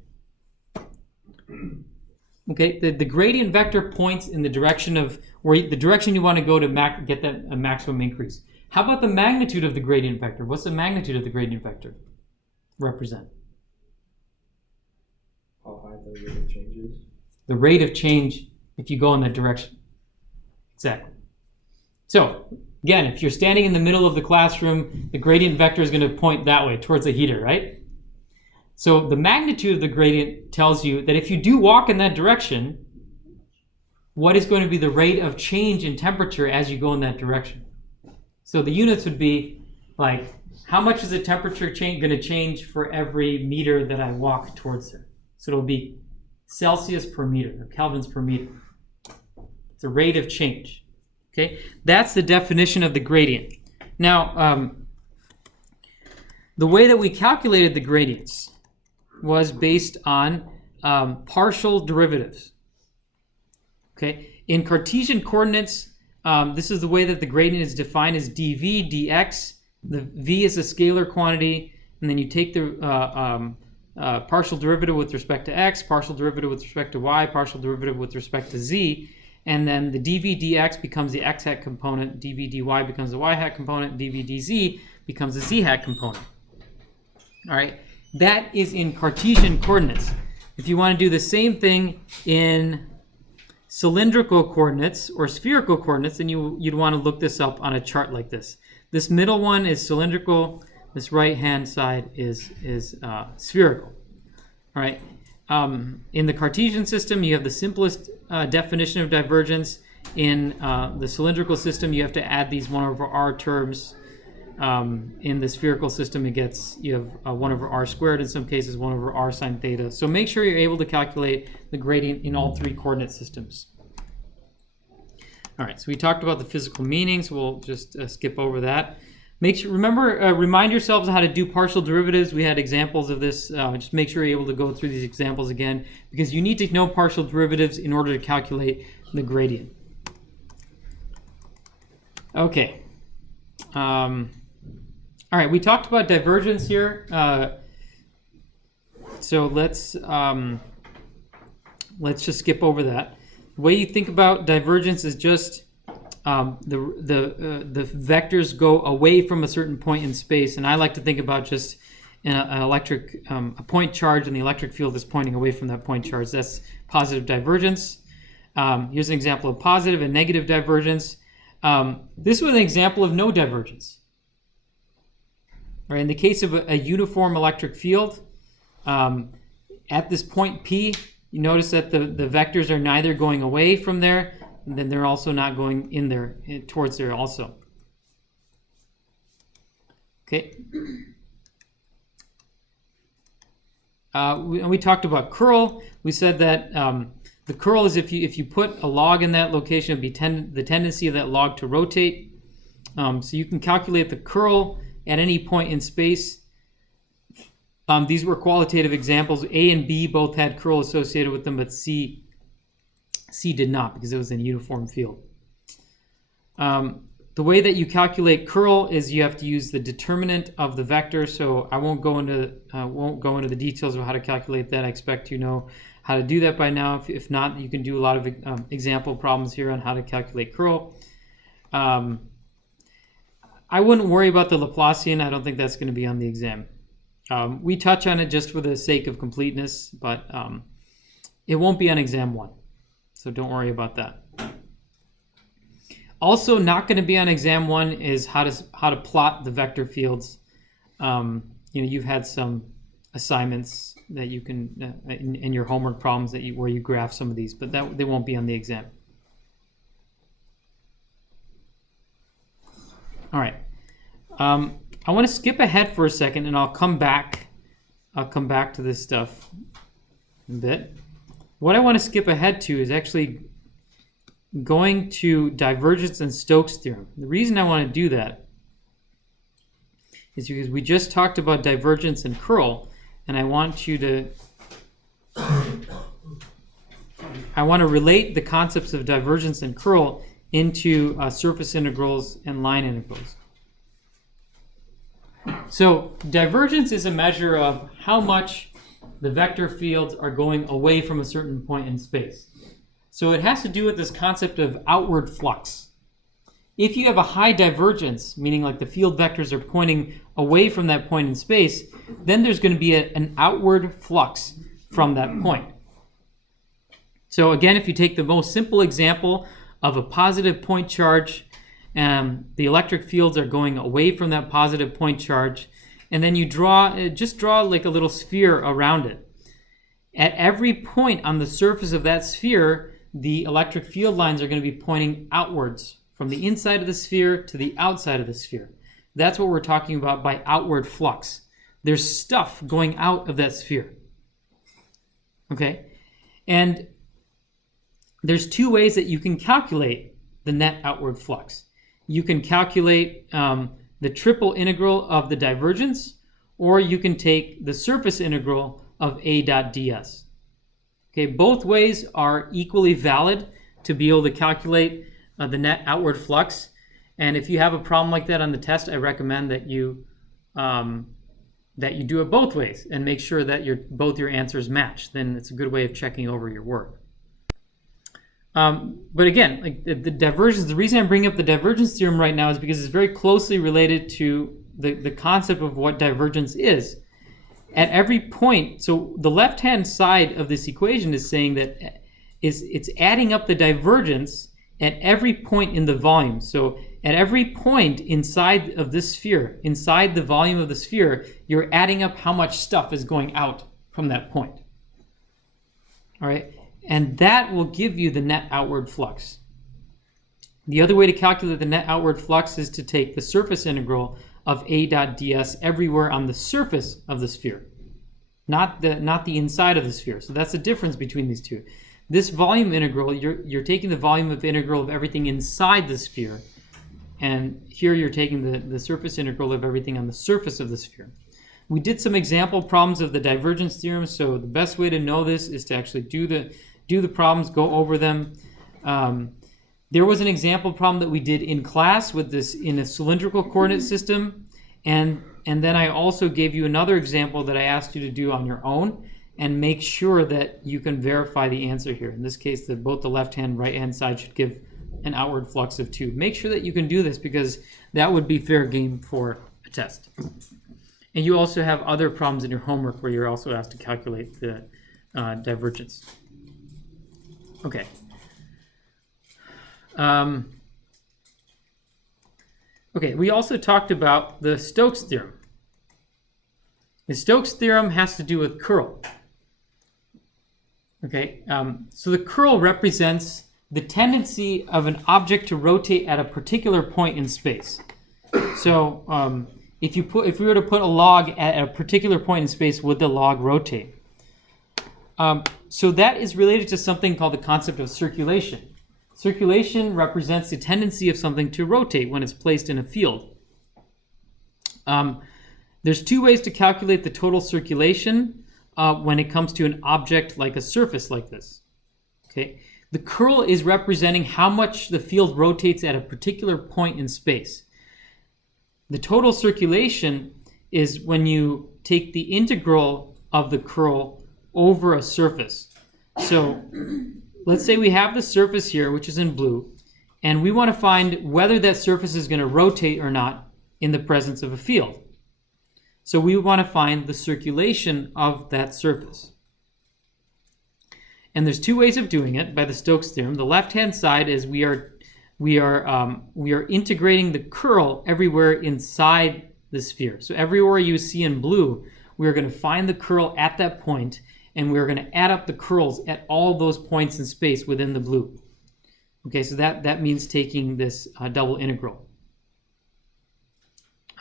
Okay, the gradient vector points in the direction of the direction you want to go to get that a maximum increase. How about the magnitude of the gradient vector? What's the magnitude of the gradient vector represent? How high the rate of change is? The rate of change if you go in that direction. Exactly. So, again, if you're standing in the middle of the classroom, the gradient vector is going to point that way, towards the heater, right? So the magnitude of the gradient tells you that if you do walk in that direction, what is going to be the rate of change in temperature as you go in that direction? So the units would be like, how much is the temperature going to change for every meter that I walk towards it? So it'll be Celsius per meter, or kelvins per meter. It's a rate of change. Okay, that's the definition of the gradient. Now, the way that we calculated the gradients was based on partial derivatives. Okay, in Cartesian coordinates, this is the way that the gradient is defined as dv dx. The v is a scalar quantity, and then you take the partial derivative with respect to x, partial derivative with respect to y, partial derivative with respect to z, and then the dv dx becomes the x hat component, dv dy becomes the y hat component, dv dz becomes the z hat component. All right, that is in Cartesian coordinates. If you want to do the same thing in cylindrical coordinates or spherical coordinates, then you'd want to look this up on a chart like this. This middle one is cylindrical. This right-hand side is spherical. All right. In the Cartesian system, you have the simplest definition of divergence. In the cylindrical system, you have to add these 1 over r terms. In the spherical system, you have 1 over r squared in some cases, 1 over r sine theta. So make sure you're able to calculate the gradient in all 3 coordinate systems. All right, so we talked about the physical meanings. We'll just skip over that. Remind yourselves how to do partial derivatives. We had examples of this. Just make sure you're able to go through these examples again, because you need to know partial derivatives in order to calculate the gradient. Okay. All right, we talked about divergence here. So let's just skip over that. The way you think about divergence is just the vectors go away from a certain point in space, and I like to think about just an electric a point charge, and the electric field is pointing away from that point charge. That's positive divergence. Here's an example of positive and negative divergence. This was an example of no divergence. All right, in the case of a uniform electric field, at this point P, you notice that the vectors are neither going away from there, and then they're also not going in there, towards there also. Okay. We talked about curl. We said that the curl is if you put a log in that location, it'd be the tendency of that log to rotate. So you can calculate the curl at any point in space. These were qualitative examples. A and B both had curl associated with them, but C did not, because it was a uniform field. The way that you calculate curl is you have to use the determinant of the vector. So I won't go into the details of how to calculate that. I expect you know how to do that by now. If not, you can do a lot of example problems here on how to calculate curl. I wouldn't worry about the Laplacian. I don't think that's going to be on the exam. We touch on it just for the sake of completeness, but it won't be on exam 1. So don't worry about that. Also not going to be on exam 1 is how to plot the vector fields. You've had some assignments that you can in your homework problems where you graph some of these, but they won't be on the exam. All right. I want to skip ahead for a second, and I'll come back to this stuff in a bit. What I want to skip ahead to is actually going to divergence and Stokes theorem. The reason I want to do that is because we just talked about divergence and curl, and I want to relate the concepts of divergence and curl into surface integrals and line integrals. So divergence is a measure of how much the vector fields are going away from a certain point in space. So it has to do with this concept of outward flux. If you have a high divergence, meaning like the field vectors are pointing away from that point in space, then there's going to be an outward flux from that point. So again, if you take the most simple example of a positive point charge, the electric fields are going away from that positive point charge, and then you just draw like a little sphere around it. At every point on the surface of that sphere, the electric field lines are going to be pointing outwards from the inside of the sphere to the outside of the sphere. That's what we're talking about by outward flux. There's stuff going out of that sphere. Okay? And there's two ways that you can calculate the net outward flux. You can calculate the triple integral of the divergence, or you can take the surface integral of A dot ds. Okay, both ways are equally valid to be able to calculate the net outward flux. And if you have a problem like that on the test, I recommend that you do it both ways and make sure that both your answers match. Then it's a good way of checking over your work. But again, like the divergence, the reason I bring up the divergence theorem right now is because it's very closely related to the concept of what divergence is. At every point, so the left-hand side of this equation is saying that it's adding up the divergence at every point in the volume. So at every point inside of this sphere, inside the volume of the sphere, you're adding up how much stuff is going out from that point. All right? And that will give you the net outward flux. The other way to calculate the net outward flux is to take the surface integral of A dot ds everywhere on the surface of the sphere, not the inside of the sphere. So that's the difference between these two. This volume integral, you're taking the volume of integral of everything inside the sphere, and here you're taking the surface integral of everything on the surface of the sphere. We did some example problems of the divergence theorem, so the best way to know this is to actually do the problems, go over them. There was an example problem that we did in class with this in a cylindrical coordinate system, and then I also gave you another example that I asked you to do on your own, and make sure that you can verify the answer here. In this case, both the left-hand and right-hand side should give an outward flux of 2. Make sure that you can do this because that would be fair game for a test. And you also have other problems in your homework where you're also asked to calculate the divergence. Okay. Okay, we also talked about the Stokes Theorem. The Stokes Theorem has to do with curl. Okay, so the curl represents the tendency of an object to rotate at a particular point in space. So if we were to put a log at a particular point in space, would the log rotate? So that is related to something called the concept of circulation. Circulation represents the tendency of something to rotate when it's placed in a field. There's two ways to calculate the total circulation when it comes to an object like a surface like this. Okay, the curl is representing how much the field rotates at a particular point in space. The total circulation is when you take the integral of the curl over a surface. So let's say we have the surface here, which is in blue, and we want to find whether that surface is going to rotate or not in the presence of a field. So we want to find the circulation of that surface. And there's two ways of doing it by the Stokes theorem. The left-hand side is we are integrating the curl everywhere inside the sphere. So everywhere you see in blue, we're going to find the curl at that point, and we're going to add up the curls at all those points in space within the blue. Okay, so that means taking this double integral.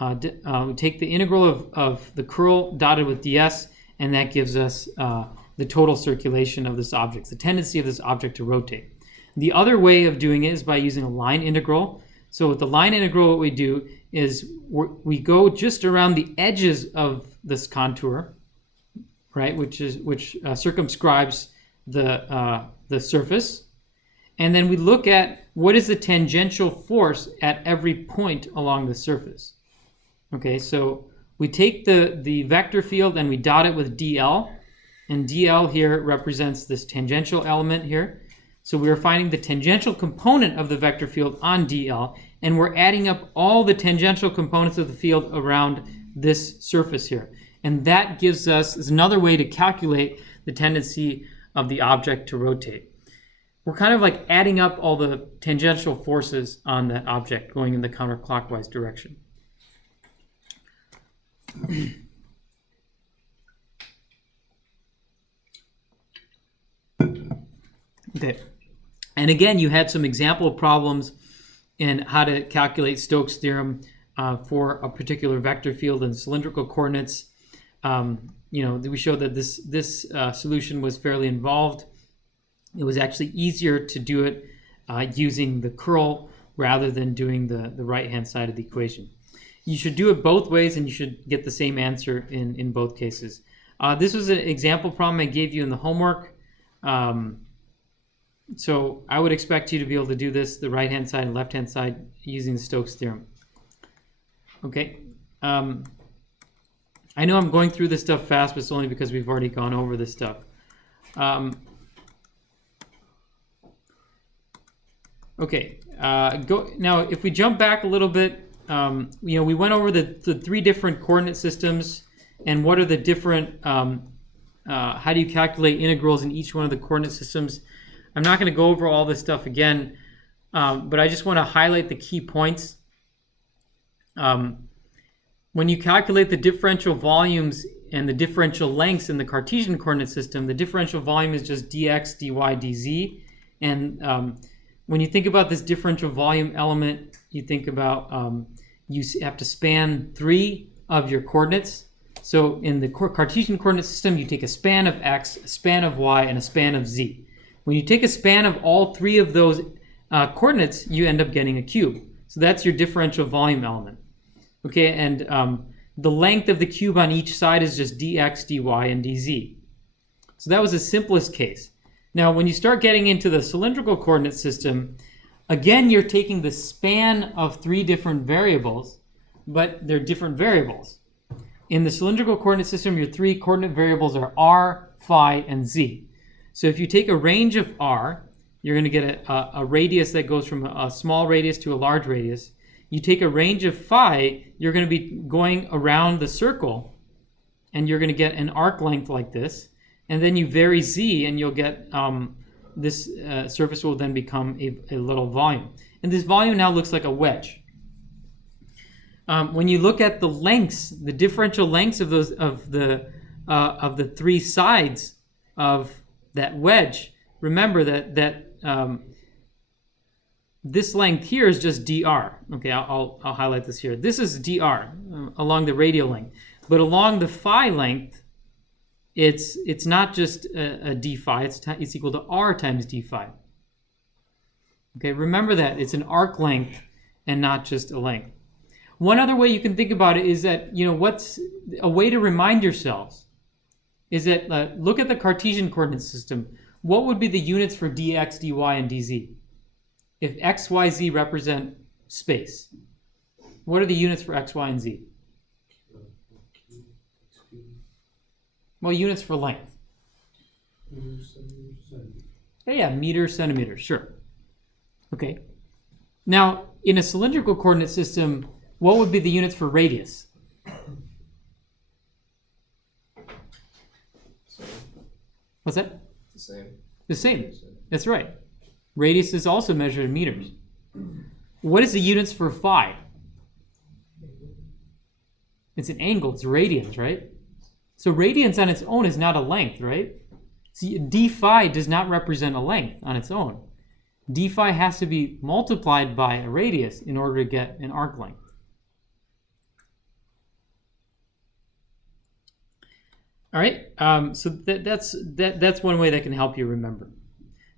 We take the integral of the curl dotted with ds, and that gives us the total circulation of this object, the tendency of this object to rotate. The other way of doing it is by using a line integral. So with the line integral, what we do is we go just around the edges of this contour, right, which circumscribes the surface, and then we look at what is the tangential force at every point along the surface. Okay, so We take the vector field and we dot it with dl, and dl here represents this tangential element here. So we are finding the tangential component of the vector field on dl, and we're adding up all the tangential components of the field around this surface here. And that gives us, is another way to calculate the tendency of the object to rotate. We're kind of like adding up all the tangential forces on that object going in the counterclockwise direction. Okay. And again, you had some example problems in how to calculate Stokes theorem for a particular vector field in cylindrical coordinates. We showed that this solution was fairly involved. It was actually easier to do it using the curl rather than doing the right-hand side of the equation. You should do it both ways, and you should get the same answer in both cases. This was an example problem I gave you in the homework. So I would expect you to be able to do this, the right-hand side and left-hand side, using the Stokes theorem. Okay. I know I'm going through this stuff fast, but it's only because we've already gone over this stuff. Okay. Now, if we jump back a little bit, we went over the three different coordinate systems and what are the different, how do you calculate integrals in each one of the coordinate systems. I'm not going to go over all this stuff again, but I just want to highlight the key points. When you calculate the differential volumes and the differential lengths in the Cartesian coordinate system, the differential volume is just dx, dy, dz. And when you think about this differential volume element, you think about you have to span 3 of your coordinates. So in the Cartesian coordinate system, you take a span of x, a span of y, and a span of z. When you take a span of all 3 of those coordinates, you end up getting a cube. So that's your differential volume element. Okay, and the length of the cube on each side is just dx, dy, and dz. So that was the simplest case. Now, when you start getting into the cylindrical coordinate system, again, you're taking the span of 3 different variables, but they're different variables. In the cylindrical coordinate system, your 3 coordinate variables are r, phi, and z. So if you take a range of r, you're going to get a radius that goes from a small radius to a large radius. You take a range of phi, you're going to be going around the circle, and you're going to get an arc length like this. And then you vary z, and you'll get this surface will then become a little volume. And this volume now looks like a wedge. When you look at the lengths, the differential lengths of those of the 3 sides of that wedge, remember that this length here is just dr. Okay, I'll highlight this here. This is dr along the radial length, but along the phi length, it's not just a d phi. It's equal to r times d phi. Okay, remember that it's an arc length and not just a length. One other way you can think about it is that what's a way to remind yourselves is that look at the Cartesian coordinate system. What would be the units for dx, dy, and dz? If x, y, z represent space, what are the units for x, y, and z? Well, units for length. Yeah, meters, centimeters, sure. Okay. Now, in a cylindrical coordinate system, what would be the units for radius? What's that? The same. The same. That's right. Radius is also measured in meters. What is the units for phi? It's an angle. It's radians, right? So radians on its own is not a length, right? See, d phi does not represent a length on its own. D phi has to be multiplied by a radius in order to get an arc length. All right, so that's one way that can help you remember.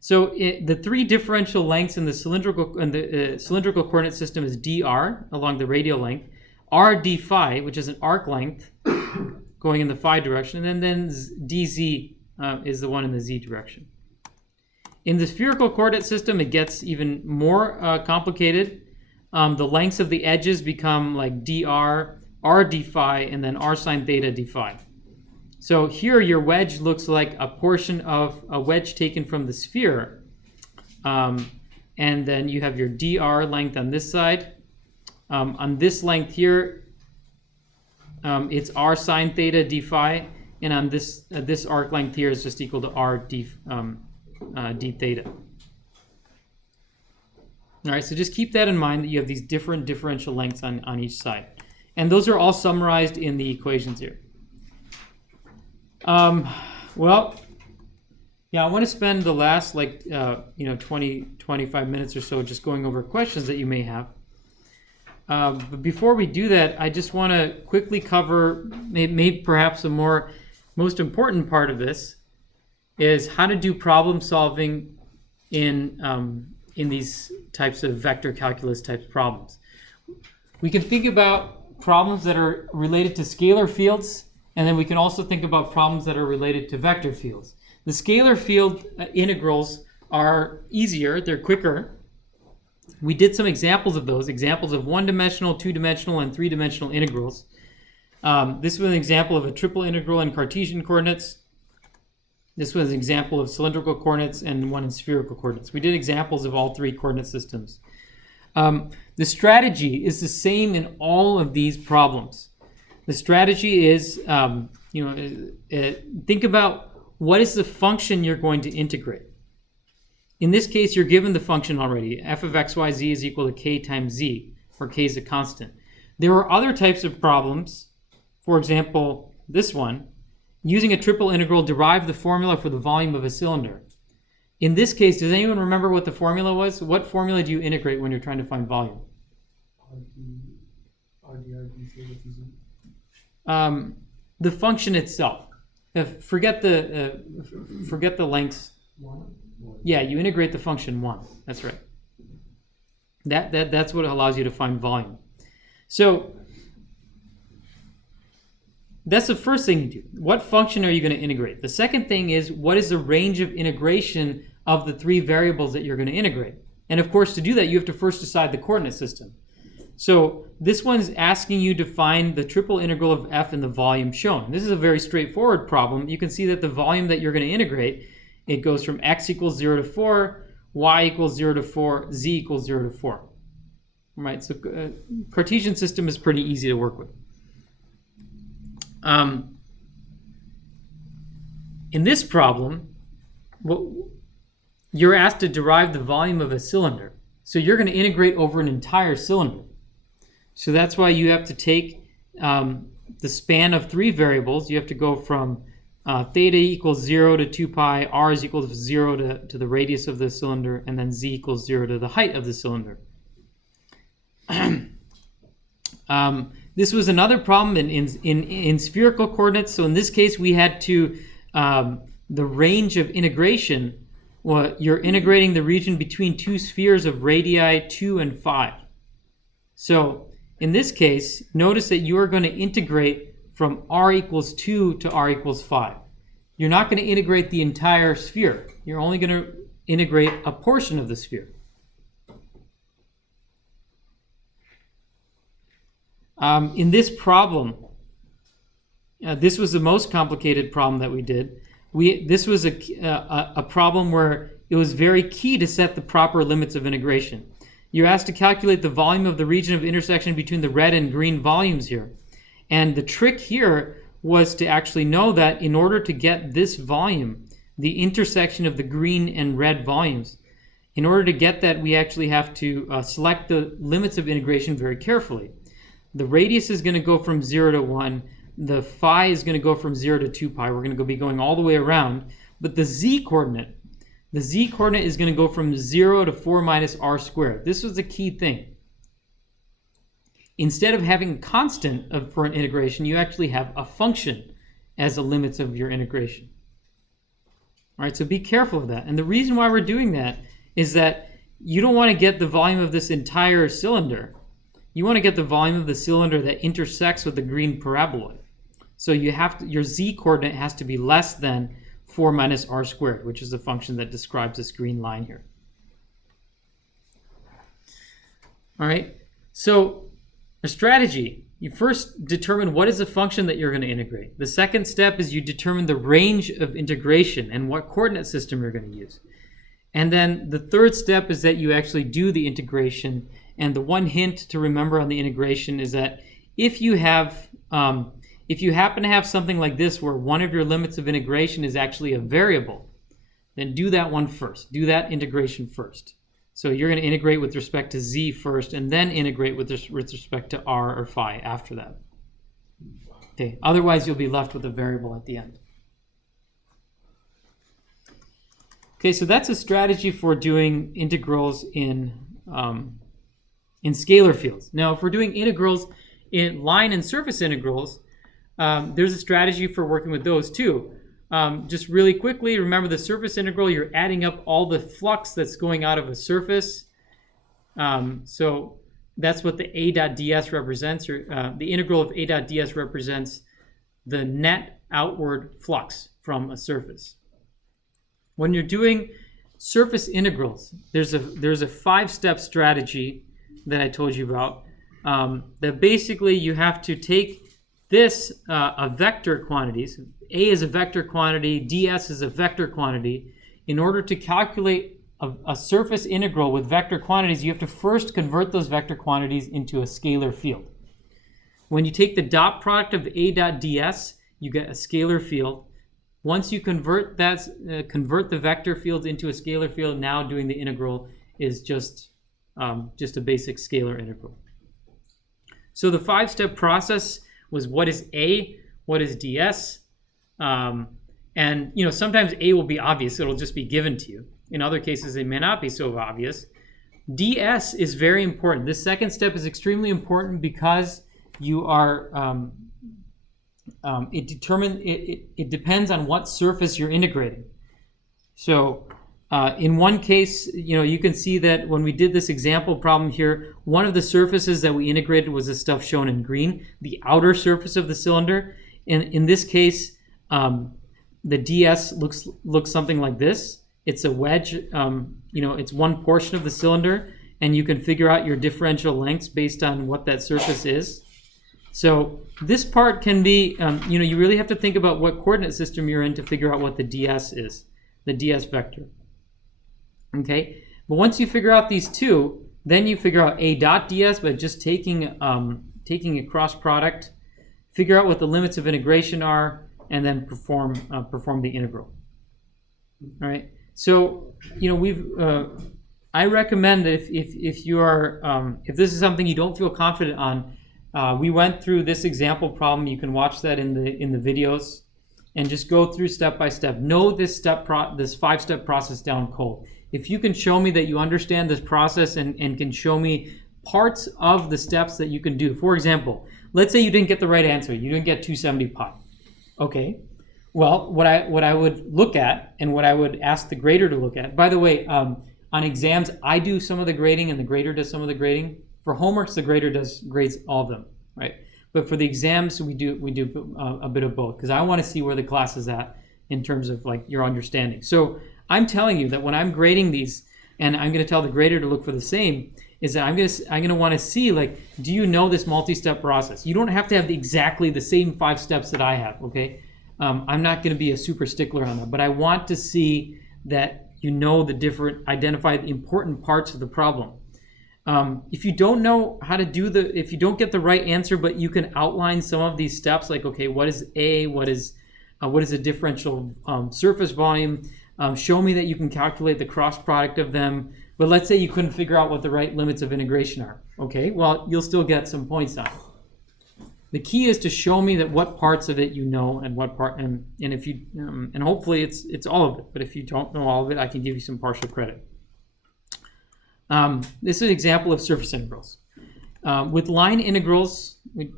So the 3 differential lengths in the cylindrical coordinate system is dr along the radial length, r d phi, which is an arc length going in the phi direction, and then dz is the one in the z direction. In the spherical coordinate system, it gets even more complicated. The lengths of the edges become like dr r d phi, and then r sine theta d phi. So here your wedge looks like a portion of a wedge taken from the sphere. And then you have your dr length on this side. On this length here, it's r sine theta d phi. And on this arc length here is just equal to r d theta. All right, so just keep that in mind that you have these different differential lengths on each side. And those are all summarized in the equations here. Well, yeah, I want to spend the last 20, 25 minutes or so just going over questions that you may have. But before we do that, I just want to quickly cover maybe perhaps the most important part of this is how to do problem solving in these types of vector calculus types problems. We can think about problems that are related to scalar fields, and then we can also think about problems that are related to vector fields. The scalar field integrals are easier, they're quicker. We did some examples of those, examples of one-dimensional, two-dimensional, and three-dimensional integrals. This was an example of a triple integral in Cartesian coordinates. This was an example of cylindrical coordinates and one in spherical coordinates. We did examples of all three coordinate systems. The strategy is the same in all of these problems. The strategy is, think about what is the function you're going to integrate. In this case, you're given the function already. F of x, y, z is equal to k times z, where k is a constant. There are other types of problems. For example, this one. Using a triple integral, derive the formula for the volume of a cylinder. In this case, does anyone remember what the formula was? What formula do you integrate when you're trying to find volume? The function itself. Forget the lengths. Yeah, you integrate the function 1. That's right. That's what allows you to find volume. So that's the first thing you do. What function are you going to integrate? The second thing is, what is the range of integration of the three variables that you're going to integrate? And of course, to do that, you have to first decide the coordinate system. So this one's asking you to find the triple integral of f in the volume shown. This is a very straightforward problem. You can see that the volume that you're going to integrate, it goes from x equals 0 to 4, y equals 0 to 4, z equals 0 to 4. Right, so Cartesian system is pretty easy to work with. In this problem, you're asked to derive the volume of a cylinder. So you're going to integrate over an entire cylinder. So that's why you have to take the span of three variables. You have to go from theta equals 0 to 2 pi, r is equal to 0 to the radius of the cylinder, and then z equals 0 to the height of the cylinder. This was another problem in spherical coordinates. So in this case, we had to, the range of integration, well, you're integrating the region between two spheres of radii 2 and 5. So in this case, notice that you are going to integrate from r equals 2 to r equals 5. You're not going to integrate the entire sphere. You're only going to integrate a portion of the sphere. In this problem, this was the most complicated problem that we did. This was a problem where it was very key to set the proper limits of integration. You're asked to calculate the volume of the region of intersection between the red and green volumes here. And the trick here was to actually know that in order to get this volume, the intersection of the green and red volumes, in order to get that, we actually have to select the limits of integration very carefully. The radius is going to go from 0 to 1. The phi is going to go from 0 to 2 pi. We're going to be going all the way around. But the z-coordinate is going to go from 0 to 4 minus r squared. This was the key thing. Instead of having a constant for an integration, you actually have a function as the limits of your integration. All right, so be careful of that. And the reason why we're doing that is that you don't want to get the volume of this entire cylinder. You want to get the volume of the cylinder that intersects with the green paraboloid. So you have to, your z-coordinate has to be less than 4 minus r squared, which is the function that describes this green line here. All right, so a strategy. you first determine what is the function that you're going to integrate. The second step is you determine the range of integration and what coordinate system you're going to use. And then the third step is that you actually do the integration. And the one hint to remember on the integration is that if you happen to have something like this where one of your limits of integration is actually a variable, then do that one first. Do that integration first. So you're going to integrate with respect to z first, and then integrate with respect to r or phi after that. Okay. Otherwise, you'll be left with a variable at the end. Okay, so that's a strategy for doing integrals in scalar fields. Now, if we're doing integrals in line and surface integrals, there's a strategy for working with those too. Just really quickly, remember the surface integral, you're adding up all the flux that's going out of a surface. So that's what the a dot ds represents, or the integral of a dot ds represents the net outward flux from a surface. When you're doing surface integrals, there's a 5-step strategy that I told you about, that basically you have to take this a vector quantities. A is a vector quantity, ds is a vector quantity. In order to calculate a surface integral with vector quantities, you have to first convert those vector quantities into a scalar field. When you take the dot product of a dot ds, you get a scalar field. Once you convert the vector fields into a scalar field, now doing the integral is just a basic scalar integral. So the 5-step process was what is A, what is ds, and sometimes A will be obvious, it'll just be given to you. In other cases, it may not be so obvious. ds is very important. This second step is extremely important because you are it depends on what surface you're integrating. So in one case, you can see that when we did this example problem here, one of the surfaces that we integrated was the stuff shown in green, the outer surface of the cylinder. And in this case, the ds looks something like this. It's a wedge. It's one portion of the cylinder, and you can figure out your differential lengths based on what that surface is. So this part can be, you really have to think about what coordinate system you're in to figure out what the ds is, the ds vector. Okay, but once you figure out these two, then you figure out a dot ds by just taking a cross product, figure out what the limits of integration are, and then perform the integral. All right. So I recommend that if this is something you don't feel confident on, we went through this example problem. You can watch that in the videos, and just go through step by step. Know this 5-step process down cold. If you can show me that you understand this process and can show me parts of the steps that you can do. For example, let's say you didn't get the right answer. You didn't get 270 pi. Okay. Well, what I would look at, and what I would ask the grader to look at. By the way, on exams, I do some of the grading and the grader does some of the grading. For homeworks, the grader grades all of them, right? But for the exams, we do a bit of both, because I want to see where the class is at in terms of like your understanding. So I'm telling you that when I'm grading these, and I'm going to tell the grader to look for the same, is that I'm going to want to see, like, do you know this multi-step process? You don't have to have exactly the same 5 steps that I have, okay? I'm not going to be a super stickler on that, but I want to see that you know identify the important parts of the problem. If you don't know how to if you don't get the right answer, but you can outline some of these steps, like, okay, what is A, what is a differential surface volume, show me that you can calculate the cross product of them. But let's say you couldn't figure out what the right limits of integration are. Okay, well, you'll still get some points on it. The key is to show me that what parts of it you know, and what part, and if you, and hopefully it's all of it. But if you don't know all of it, I can give you some partial credit. This is an example of surface integrals. With line integrals, you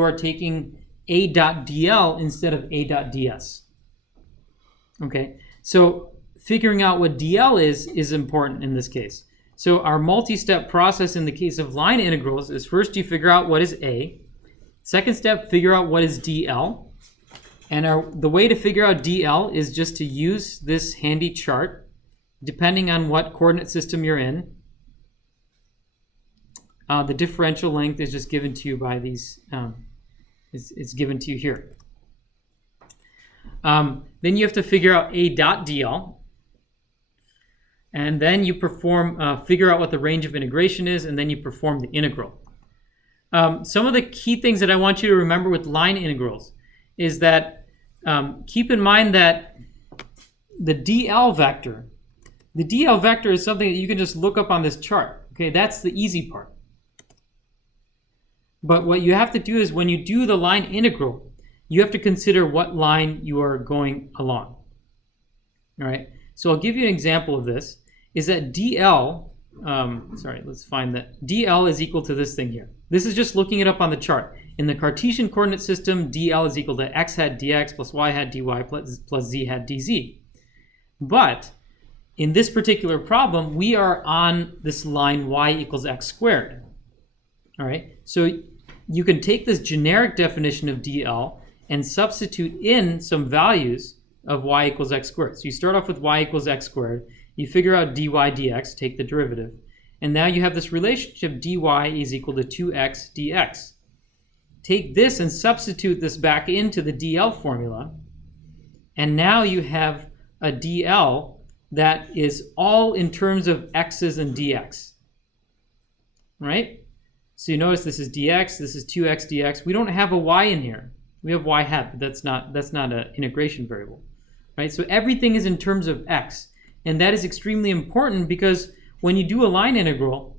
are taking a dot dl instead of a dot ds. Okay, so figuring out what dl is important in this case. So our multi-step process in the case of line integrals is first you figure out what is a. Second step, figure out what is dl. And the way to figure out dl is just to use this handy chart, depending on what coordinate system you're in. The differential length is just given to you by these, it's given to you here. Then you have to figure out A dot dl, and then you figure out what the range of integration is, and then you perform the integral. Some of the key things that I want you to remember with line integrals is that keep in mind that the dl vector is something that you can just look up on this chart. Okay, that's the easy part. But what you have to do is when you do the line integral, you have to consider what line you are going along. All right, so I'll give you an example of this, is that dl, let's find that. dl is equal to this thing here. This is just looking it up on the chart. In the Cartesian coordinate system, dl is equal to x hat dx plus y hat dy plus z hat dz. But in this particular problem, we are on this line y equals x squared. All right, so you can take this generic definition of dl and substitute in some values of y equals x squared. So you start off with y equals x squared, you figure out dy dx, take the derivative, and now you have this relationship dy is equal to 2x dx. Take this and substitute this back into the dl formula, and now you have a dl that is all in terms of x's and dx, right? So you notice this is dx, this is 2x dx. We don't have a y in here. We have y hat, but that's not an integration variable, right? So everything is in terms of x, and that is extremely important because when you do a line integral,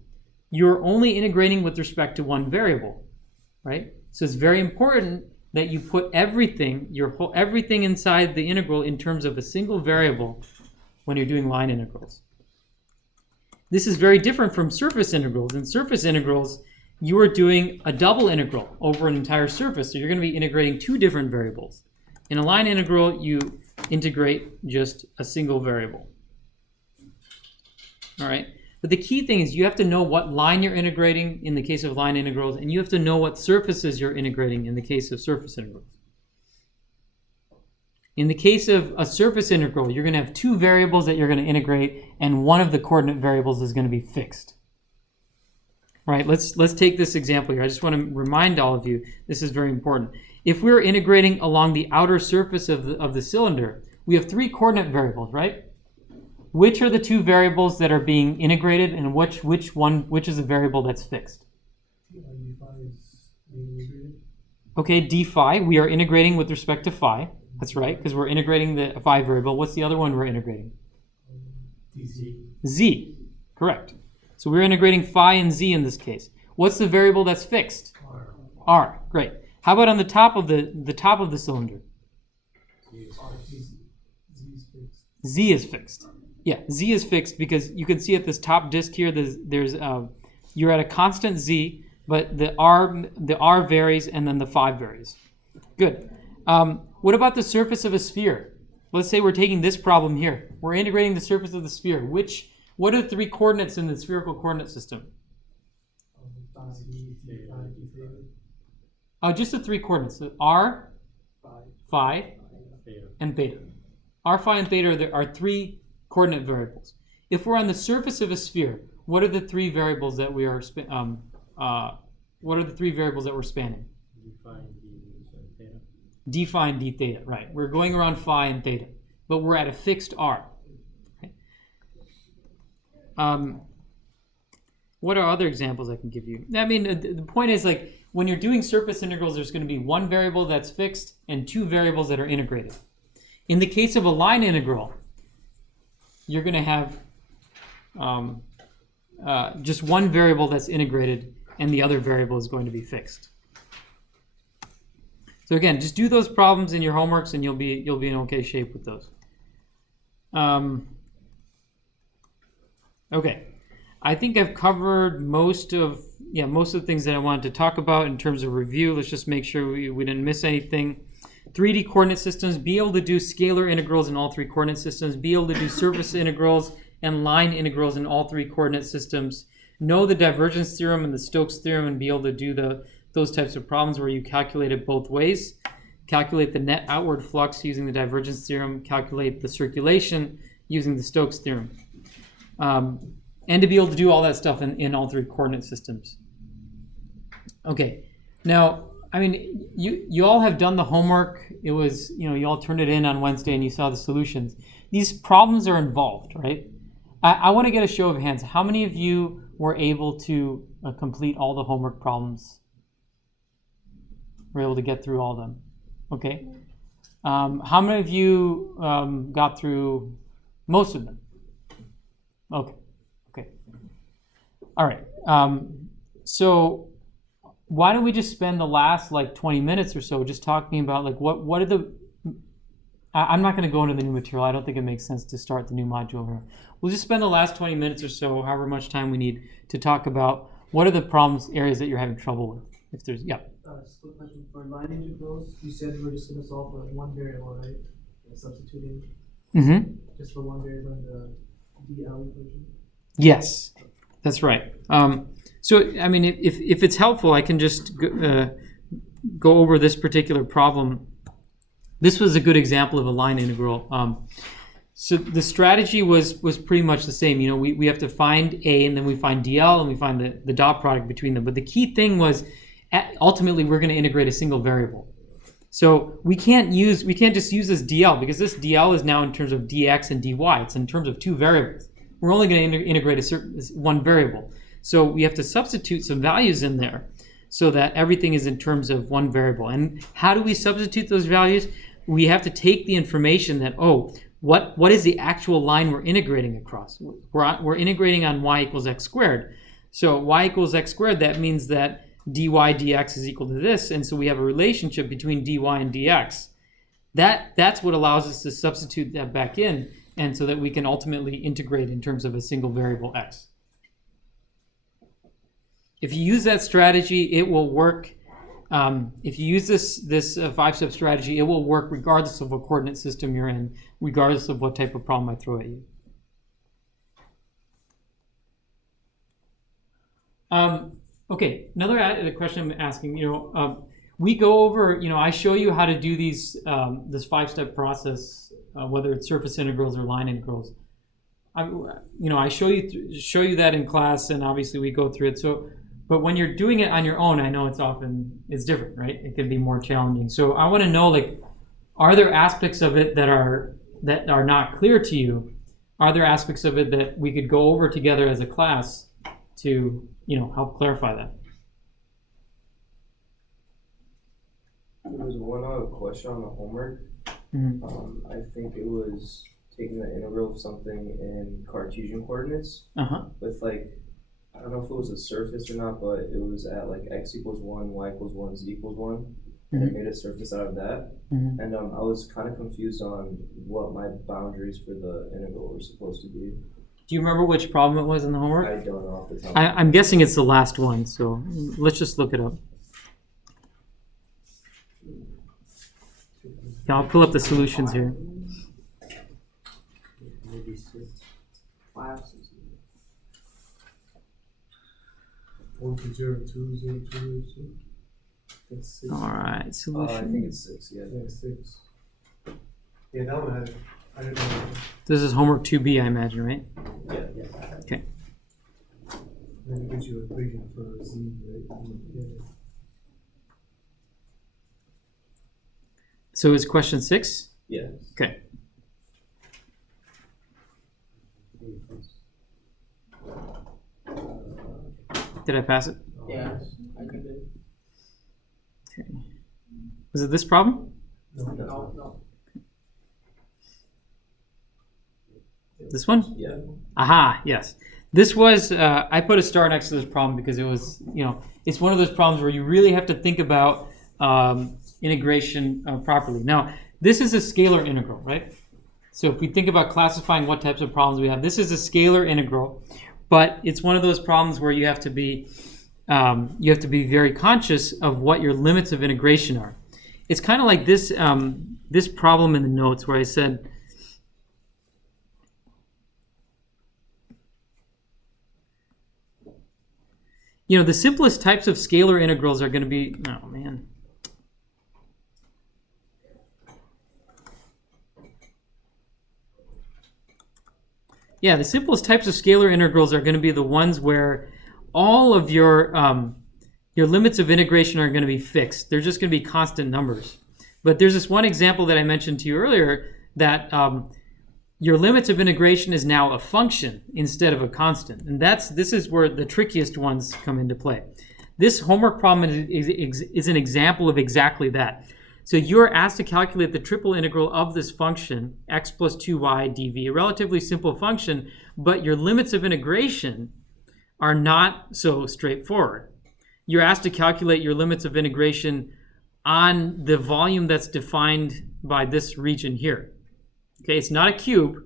you're only integrating with respect to one variable, right? So it's very important that you put everything, everything inside the integral in terms of a single variable when you're doing line integrals. This is very different from surface integrals. In surface integrals, you are doing a double integral over an entire surface, so you're going to be integrating two different variables. In a line integral, you integrate just a single variable. All right, but the key thing is you have to know what line you're integrating in the case of line integrals, and you have to know what surfaces you're integrating in the case of surface integrals. In the case of a surface integral, you're going to have two variables that you're going to integrate, and one of the coordinate variables is going to be fixed. Right, let's take this example here. I just want to remind all of you, this is very important. If we're integrating along the outer surface of the cylinder, we have three coordinate variables, right? Which are the two variables that are being integrated, and which is the variable that's fixed? Okay, d phi, we are integrating with respect to phi. That's right, because we're integrating the phi variable. What's the other one we're integrating? dz. Z, correct. So we're integrating phi and z in this case. What's the variable that's fixed? R. Great. How about on the top of the cylinder? Z is fixed. Yeah, z is fixed because you can see at this top disk here, you're at a constant z, but the r varies and then the phi varies. Good. What about the surface of a sphere? Let's say we're taking this problem here. We're integrating the surface of the sphere. What are the three coordinates in the spherical coordinate system? Just the three coordinates. So r, phi, and theta. R, phi, and theta are three coordinate variables. If we're on the surface of a sphere, what are the three variables that we are spanning? D phi and d theta, right? We're going around phi and theta, but we're at a fixed r. What are other examples I can give you? I mean, the point is, like, when you're doing surface integrals, there's going to be one variable that's fixed and two variables that are integrated. In the case of a line integral, you're going to have just one variable that's integrated and the other variable is going to be fixed. So again, just do those problems in your homeworks and you'll be in okay shape with those. Okay, I think I've covered most of the things that I wanted to talk about in terms of review. Let's just make sure we didn't miss anything. 3D coordinate systems, be able to do scalar integrals in all three coordinate systems, be able to do surface integrals and line integrals in all three coordinate systems, know the divergence theorem and the Stokes theorem, and be able to do those types of problems where you calculate it both ways. Calculate the net outward flux using the divergence theorem, calculate the circulation using the Stokes theorem. And to be able to do all that stuff in all three coordinate systems. Okay. Now, I mean, you all have done the homework. It was, you all turned it in on Wednesday and you saw the solutions. These problems are involved, right? I want to get a show of hands. How many of you were able to complete all the homework problems? Were able to get through all of them? Okay. How many of you got through most of them? Okay. Okay. All right. So why don't we just spend the last 20 minutes or so just talking about what are the... I'm not going to go into the new material. I don't think it makes sense to start the new module here. We'll just spend the last 20 minutes or so, however much time we need, to talk about what are the problems, areas that you're having trouble with. If there's, yeah. Quick question. For line integrals, you said we're just going to solve for one variable, right? Substituting just for one variable in the DL equation? Yes, that's right. So, I mean, if it's helpful, I can just go over this particular problem. This was a good example of a line integral. So the strategy was pretty much the same. We have to find A, and then we find DL, and we find the dot product between them. But the key thing was, ultimately, we're going to integrate a single variable. So we can't just use this DL, because this DL is now in terms of dx and dy. It's in terms of two variables. We're only going to integrate one variable. So we have to substitute some values in there so that everything is in terms of one variable. And how do we substitute those values? We have to take the information that, what is the actual line we're integrating across? We're integrating on y equals x squared. So y equals x squared, that means that dy dx is equal to this, and so we have a relationship between dy and dx. That's what allows us to substitute that back in, and so that we can ultimately integrate in terms of a single variable x. If you use that strategy, it will work. If you use this five-step strategy, it will work regardless of what coordinate system you're in, regardless of what type of problem I throw at you. Okay, another question I'm asking, we go over, I show you how to do this five-step process, whether it's surface integrals or line integrals. I show you that in class, and obviously we go through it. So, but when you're doing it on your own, I know it's different, right? It can be more challenging. So I want to know, are there aspects of it that are not clear to you? Are there aspects of it that we could go over together as a class to help clarify that? There was one other question on the homework. I think it was taking the integral of something in Cartesian coordinates with I don't know if it was a surface or not, but it was at x equals 1, y equals 1, z equals 1. And I made a surface out of that. And I was kind of confused on what my boundaries for the integral were supposed to be. Do you remember which problem it was in the homework? I don't know off the top. I'm guessing it's the last one, so let's just look it up. Yeah, I'll pull up the solutions here. Maybe 6. 5, 6. 1202022. That's 6. All right, solution. I think it's 6. Yeah, Yeah, 6. Yeah, that one I didn't know. This is homework 2B, I imagine, right? Yeah. Okay. Then it gives you an equation for z, right? Yeah. So is question 6? Yeah. Okay. Did I pass it? Yeah, I could do. Okay. Was it this problem? No. This one? Yeah. Aha, yes. This was, I put a star next to this problem because it was, it's one of those problems where you really have to think about integration properly. Now, this is a scalar integral, right? So if we think about classifying what types of problems we have, this is a scalar integral, but it's one of those problems where you have to be very conscious of what your limits of integration are. It's kind of like this this problem in the notes where I said, the simplest types of scalar integrals are going to be, oh man. Yeah, the simplest types of scalar integrals are going to be the ones where all of your your limits of integration are going to be fixed. They're just going to be constant numbers. But there's this one example that I mentioned to you earlier that your limits of integration is now a function instead of a constant. And this is where the trickiest ones come into play. This homework problem is an example of exactly that. So you're asked to calculate the triple integral of this function, x plus 2y dv, a relatively simple function, but your limits of integration are not so straightforward. You're asked to calculate your limits of integration on the volume that's defined by this region here. Okay, it's not a cube.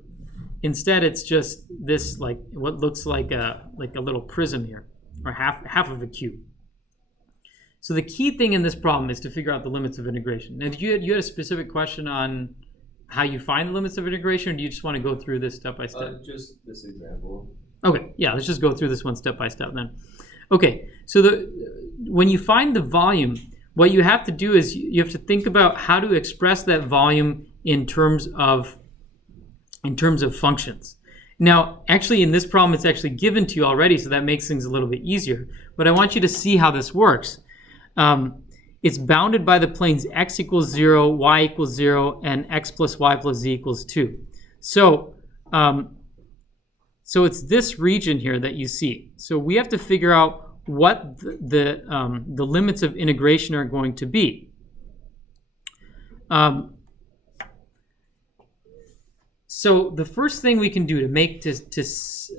Instead, it's just this, like what looks like a little prism here, or half of a cube. So the key thing in this problem is to figure out the limits of integration. Now, you had a specific question on how you find the limits of integration, or do you just want to go through this step by step? Just this example. Okay, yeah, let's just go through this one step by step then. Okay, so when you find the volume, what you have to do is you have to think about how to express that volume in terms of functions. Now, actually, in this problem, it's actually given to you already, so that makes things a little bit easier. But I want you to see how this works. It's bounded by the planes x equals 0, y equals 0, and x plus y plus z equals 2. So it's this region here that you see. So we have to figure out what the limits of integration are going to be. So the first thing we can do to make this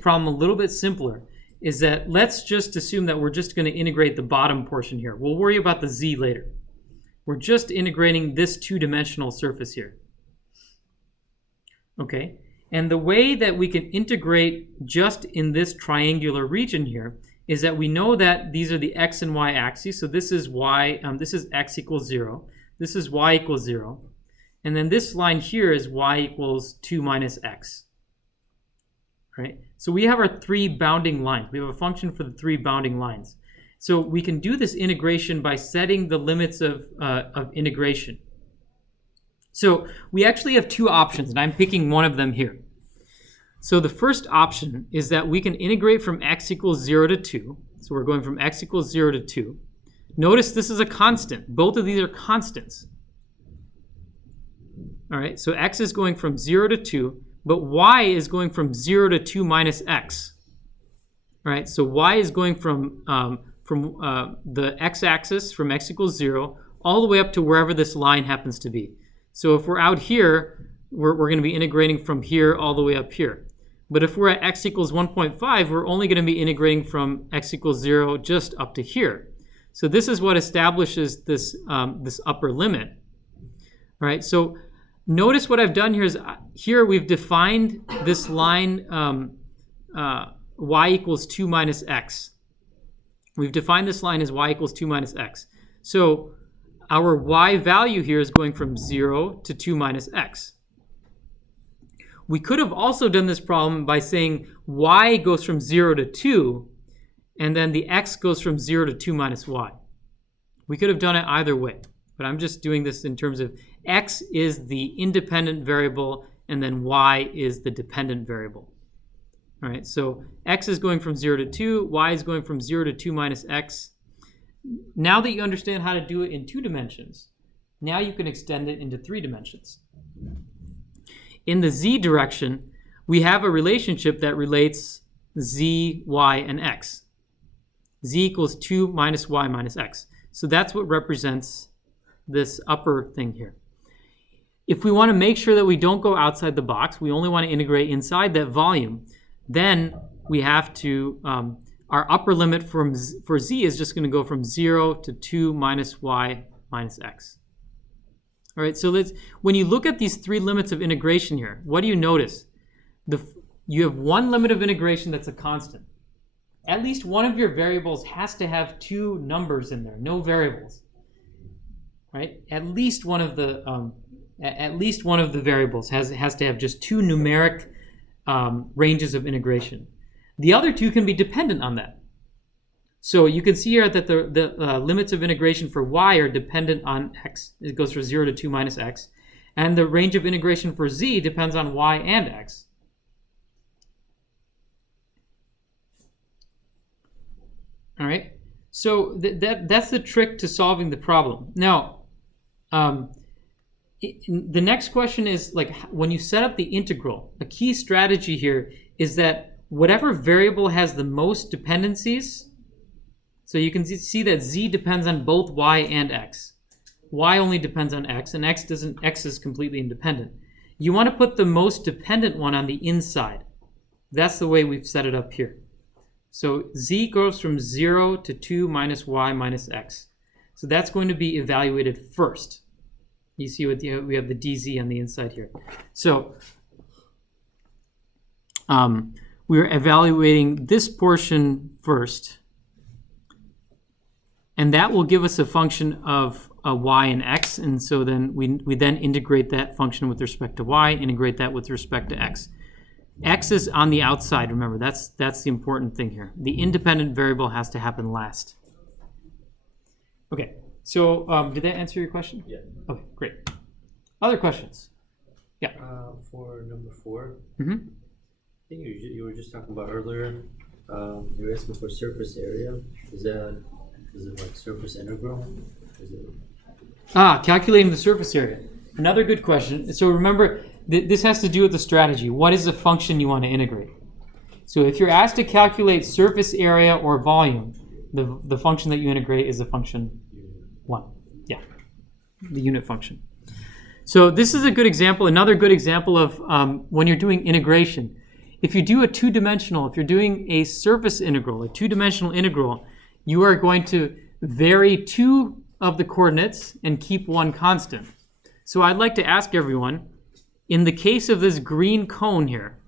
problem a little bit simpler is that let's just assume that we're just going to integrate the bottom portion here. We'll worry about the z later. We're just integrating this two-dimensional surface here. Okay, and the way that we can integrate just in this triangular region here is that we know that these are the x and y axes. So this is y, this is x equals 0. This is y equals 0. And then this line here is y equals 2 minus x. Right? So we have our three bounding lines. We have a function for the three bounding lines. So we can do this integration by setting the limits of integration. So we actually have two options, and I'm picking one of them here. So the first option is that we can integrate from x equals 0 to 2. So we're going from x equals 0 to 2. Notice this is a constant. Both of these are constants. All right, so x is going from 0 to 2, but y is going from 0 to 2 minus x. All right, so y is going from the x-axis, from x equals 0, all the way up to wherever this line happens to be. So if we're out here, we're going to be integrating from here all the way up here. But if we're at x equals 1.5, we're only going to be integrating from x equals 0 just up to here. So this is what establishes this, this upper limit. All right, so notice what I've done here is here we've defined this line y equals 2 minus x. We've defined this line as y equals 2 minus x. So our y value here is going from 0 to 2 minus x. We could have also done this problem by saying y goes from 0 to 2, and then the x goes from 0 to 2 minus y. We could have done it either way, but I'm just doing this in terms of x is the independent variable, and then y is the dependent variable. All right, so x is going from 0 to 2, y is going from 0 to 2 minus x. Now that you understand how to do it in 2 dimensions, now you can extend it into 3 dimensions. In the z direction, we have a relationship that relates z, y, and x. Z equals 2 minus y minus x. So that's what represents this upper thing here. If we want to make sure that we don't go outside the box, we only want to integrate inside that volume, then we have to, our upper limit for z is just going to go from 0 to 2 minus y minus x. All right, so when you look at these 3 limits of integration here, what do you notice? You have one limit of integration that's a constant. At least one of your variables has to have 2 numbers in there, no variables. Right? At least one of the variables has to have just 2 numeric ranges of integration. The other 2 can be dependent on that. So you can see here that the limits of integration for y are dependent on x. It goes from 0 to 2 minus x. And the range of integration for z depends on y and x. All right. So that's the trick to solving the problem. Now, the next question is, like, when you set up the integral, a key strategy here is that whatever variable has the most dependencies, so you can see that z depends on both y and x. Y only depends on x, and x is completely independent. You want to put the most dependent one on the inside. That's the way we've set it up here. So z goes from 0 to 2 minus y minus x. So that's going to be evaluated first. You see what we have the dz on the inside here. So we're evaluating this portion first. And that will give us a function of y and x. And so then we then integrate that function with respect to y, integrate that with respect to x. X is on the outside, remember, that's the important thing here. The independent variable has to happen last. Okay, so did that answer your question? Yeah. Okay, great. Other questions? Yeah. For number 4, Mm-hmm. I think you were just talking about earlier, you were asking for surface area. Is it like surface integral? Is it... Calculating the surface area. Another good question. So remember, this has to do with the strategy. What is the function you want to integrate? So if you're asked to calculate surface area or volume, the function that you integrate is the function 1. Yeah, the unit function. So this is a good example, another good example of when you're doing integration. If you do a two-dimensional, if you're doing a surface integral, a two-dimensional integral, you are going to vary 2 of the coordinates and keep 1 constant. So I'd like to ask everyone, in the case of this green cone here,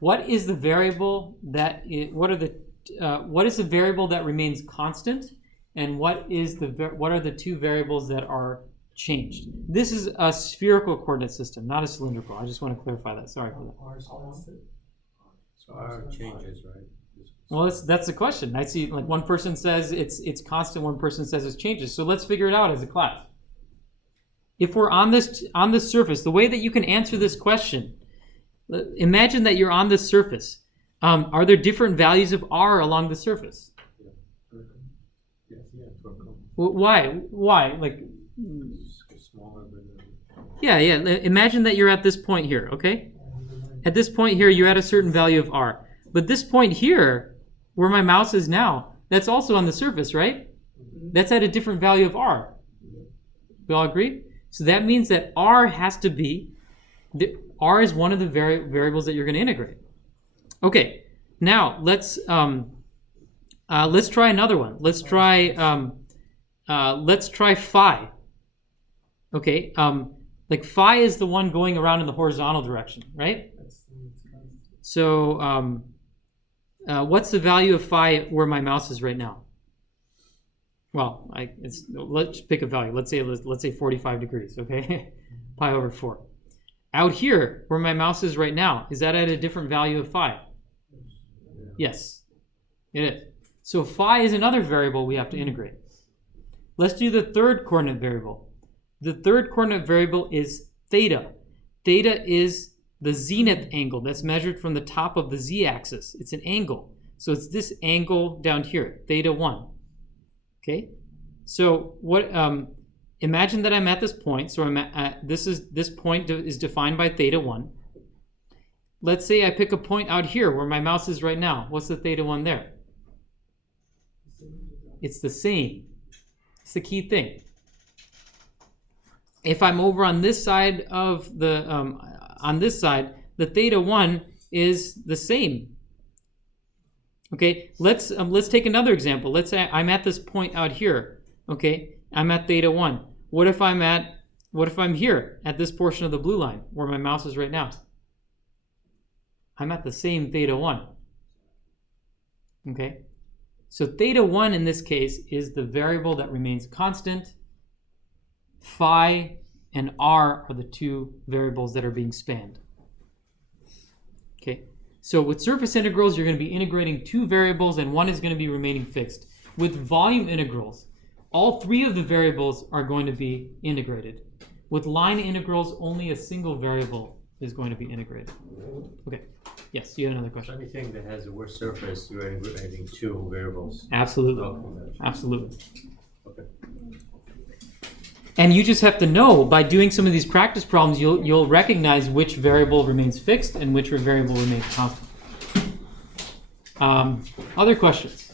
what is the variable that what is the variable that remains constant, and what are the 2 variables that are changed? This is a spherical coordinate system, not a cylindrical. I just want to clarify that. Sorry for that. So R changes, right? Well, that's the question. I see, like, one person says it's constant, one person says it changes. So let's figure it out as a class. If we're on this surface, the way that you can answer this question, imagine that you're on this surface. Are there different values of R along the surface? Why? Like, smaller than... Yeah. Imagine that you're at this point here, okay? At this point here, you're at a certain value of R. But this point here, where my mouse is now, that's also on the surface, right? That's at a different value of R. We all agree? So that means that R has to be, R is one of the variables that you're going to integrate. Okay, now let's try another one. Let's try phi. Okay, like phi is the one going around in the horizontal direction, right? So what's the value of phi where my mouse is right now? Well, let's pick a value. Let's say 45 degrees, okay? Pi over 4. Out here, where my mouse is right now, is that at a different value of phi? Yes, it is. So phi is another variable we have to integrate. Let's do the third coordinate variable. The third coordinate variable is theta. Theta is the zenith angle that's measured from the top of the z-axis. It's an angle. So it's this angle down here, theta 1. Okay? So what? Imagine that I'm at this point. So this point is defined by theta 1. Let's say I pick a point out here where my mouse is right now. What's the theta 1 there? It's the same. It's the key thing. If I'm over on this side of the theta 1 is the same. Okay, let's take another example. Let's say I'm at this point out here. Okay, I'm at theta 1. What if I'm here at this portion of the blue line where my mouse is right now? I'm at the same theta 1. Okay, so theta 1 in this case is the variable that remains constant. Phi and R are the 2 variables that are being spanned. Okay, so with surface integrals, you're going to be integrating 2 variables and one is going to be remaining fixed. With volume integrals, all 3 of the variables are going to be integrated. With line integrals, only a single variable is going to be integrated. Okay. Yes, you had another So question. anything that has a worse surface, you're integrating two variables. Absolutely. Okay. Absolutely. Okay. And you just have to know, by doing some of these practice problems, you'll recognize which variable remains fixed and which variable remains constant. Other questions?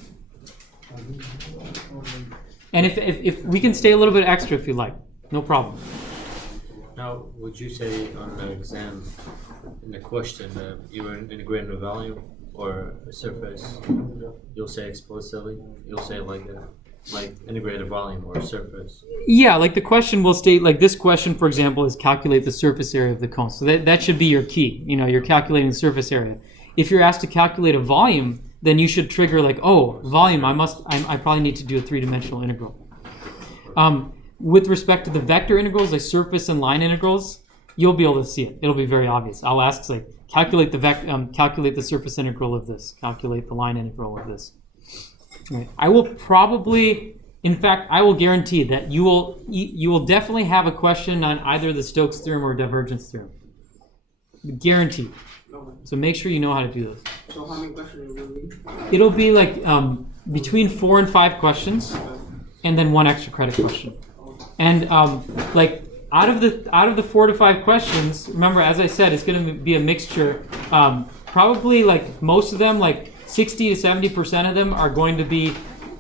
And if we can stay a little bit extra if you like, no problem. Now, would you say on the exam, in the question, you were integrating a volume or a surface? You'll say explicitly. You'll say like integrate a volume or a surface. Yeah, like the question will state, like this question, for example, is calculate the surface area of the cone. So that should be your key. You know, you're calculating the surface area. If you're asked to calculate a volume, then you should trigger like, oh, volume, I probably need to do a three-dimensional integral. With respect to the vector integrals, like surface and line integrals, you'll be able to see it. It'll be very obvious. I'll ask, like, calculate the surface integral of this, calculate the line integral of this. Right. I will probably, in fact, I will guarantee that you will definitely have a question on either the Stokes theorem or divergence theorem. Guaranteed. So make sure you know how to do this. So how many questions will it be? It'll be like between 4 and 5 questions, and then 1 extra credit question. And like out of the 4 to 5 questions, remember, as I said, it's going to be a mixture. Probably like most of them, like 60 to 70% of them are going to be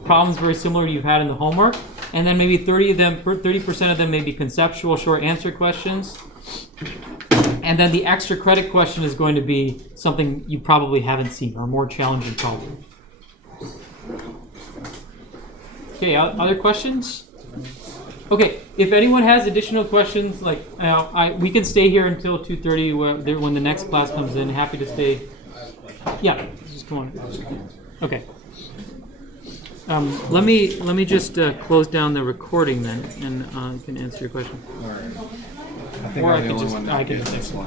problems very similar to you've had in the homework, and then maybe 30% of them may be conceptual short answer questions. And then the extra credit question is going to be something you probably haven't seen, or a more challenging problem. Okay, other questions? Okay, if anyone has additional questions, like we can stay here until 2:30 when the next class comes in. Happy to stay. Yeah, just come on. Okay. Let me just close down the recording then, and you can answer your question. All right. I think Or I'm I the could only just- one I that could gets just- this one.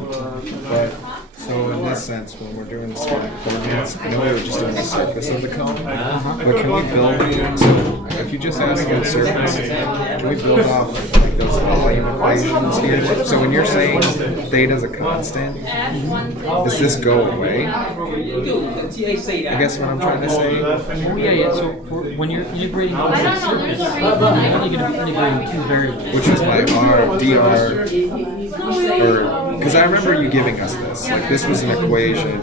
But so in this sense, when we're doing the static coordinates, I know we were just doing the surface of the cone. But can we build? So if you just ask for the surface, can we build off like those volume equations here? So when you're saying theta is a constant, does this go away? I guess what I'm trying to say. Oh yeah. So when you're integrating over the surface, you're going to be integrating 2 variables. Which was my dr, or because I remember you giving us this. Like this was an equation.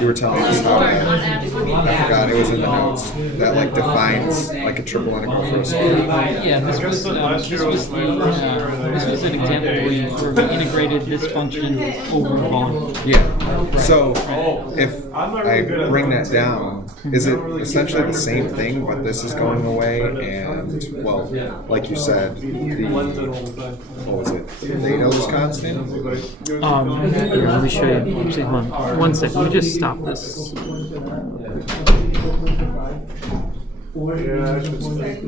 You were telling us how to. I forgot it was in the notes that like defines like a triple integral for a square. Yeah, this was an example where we integrated this function over a volume. Yeah. So if I bring that down, is it essentially the same thing, but this is going away? And well, like you said, what was it? Theta was constant. Here, let me show you. Actually, hold on. 1 second. Let me just stop this.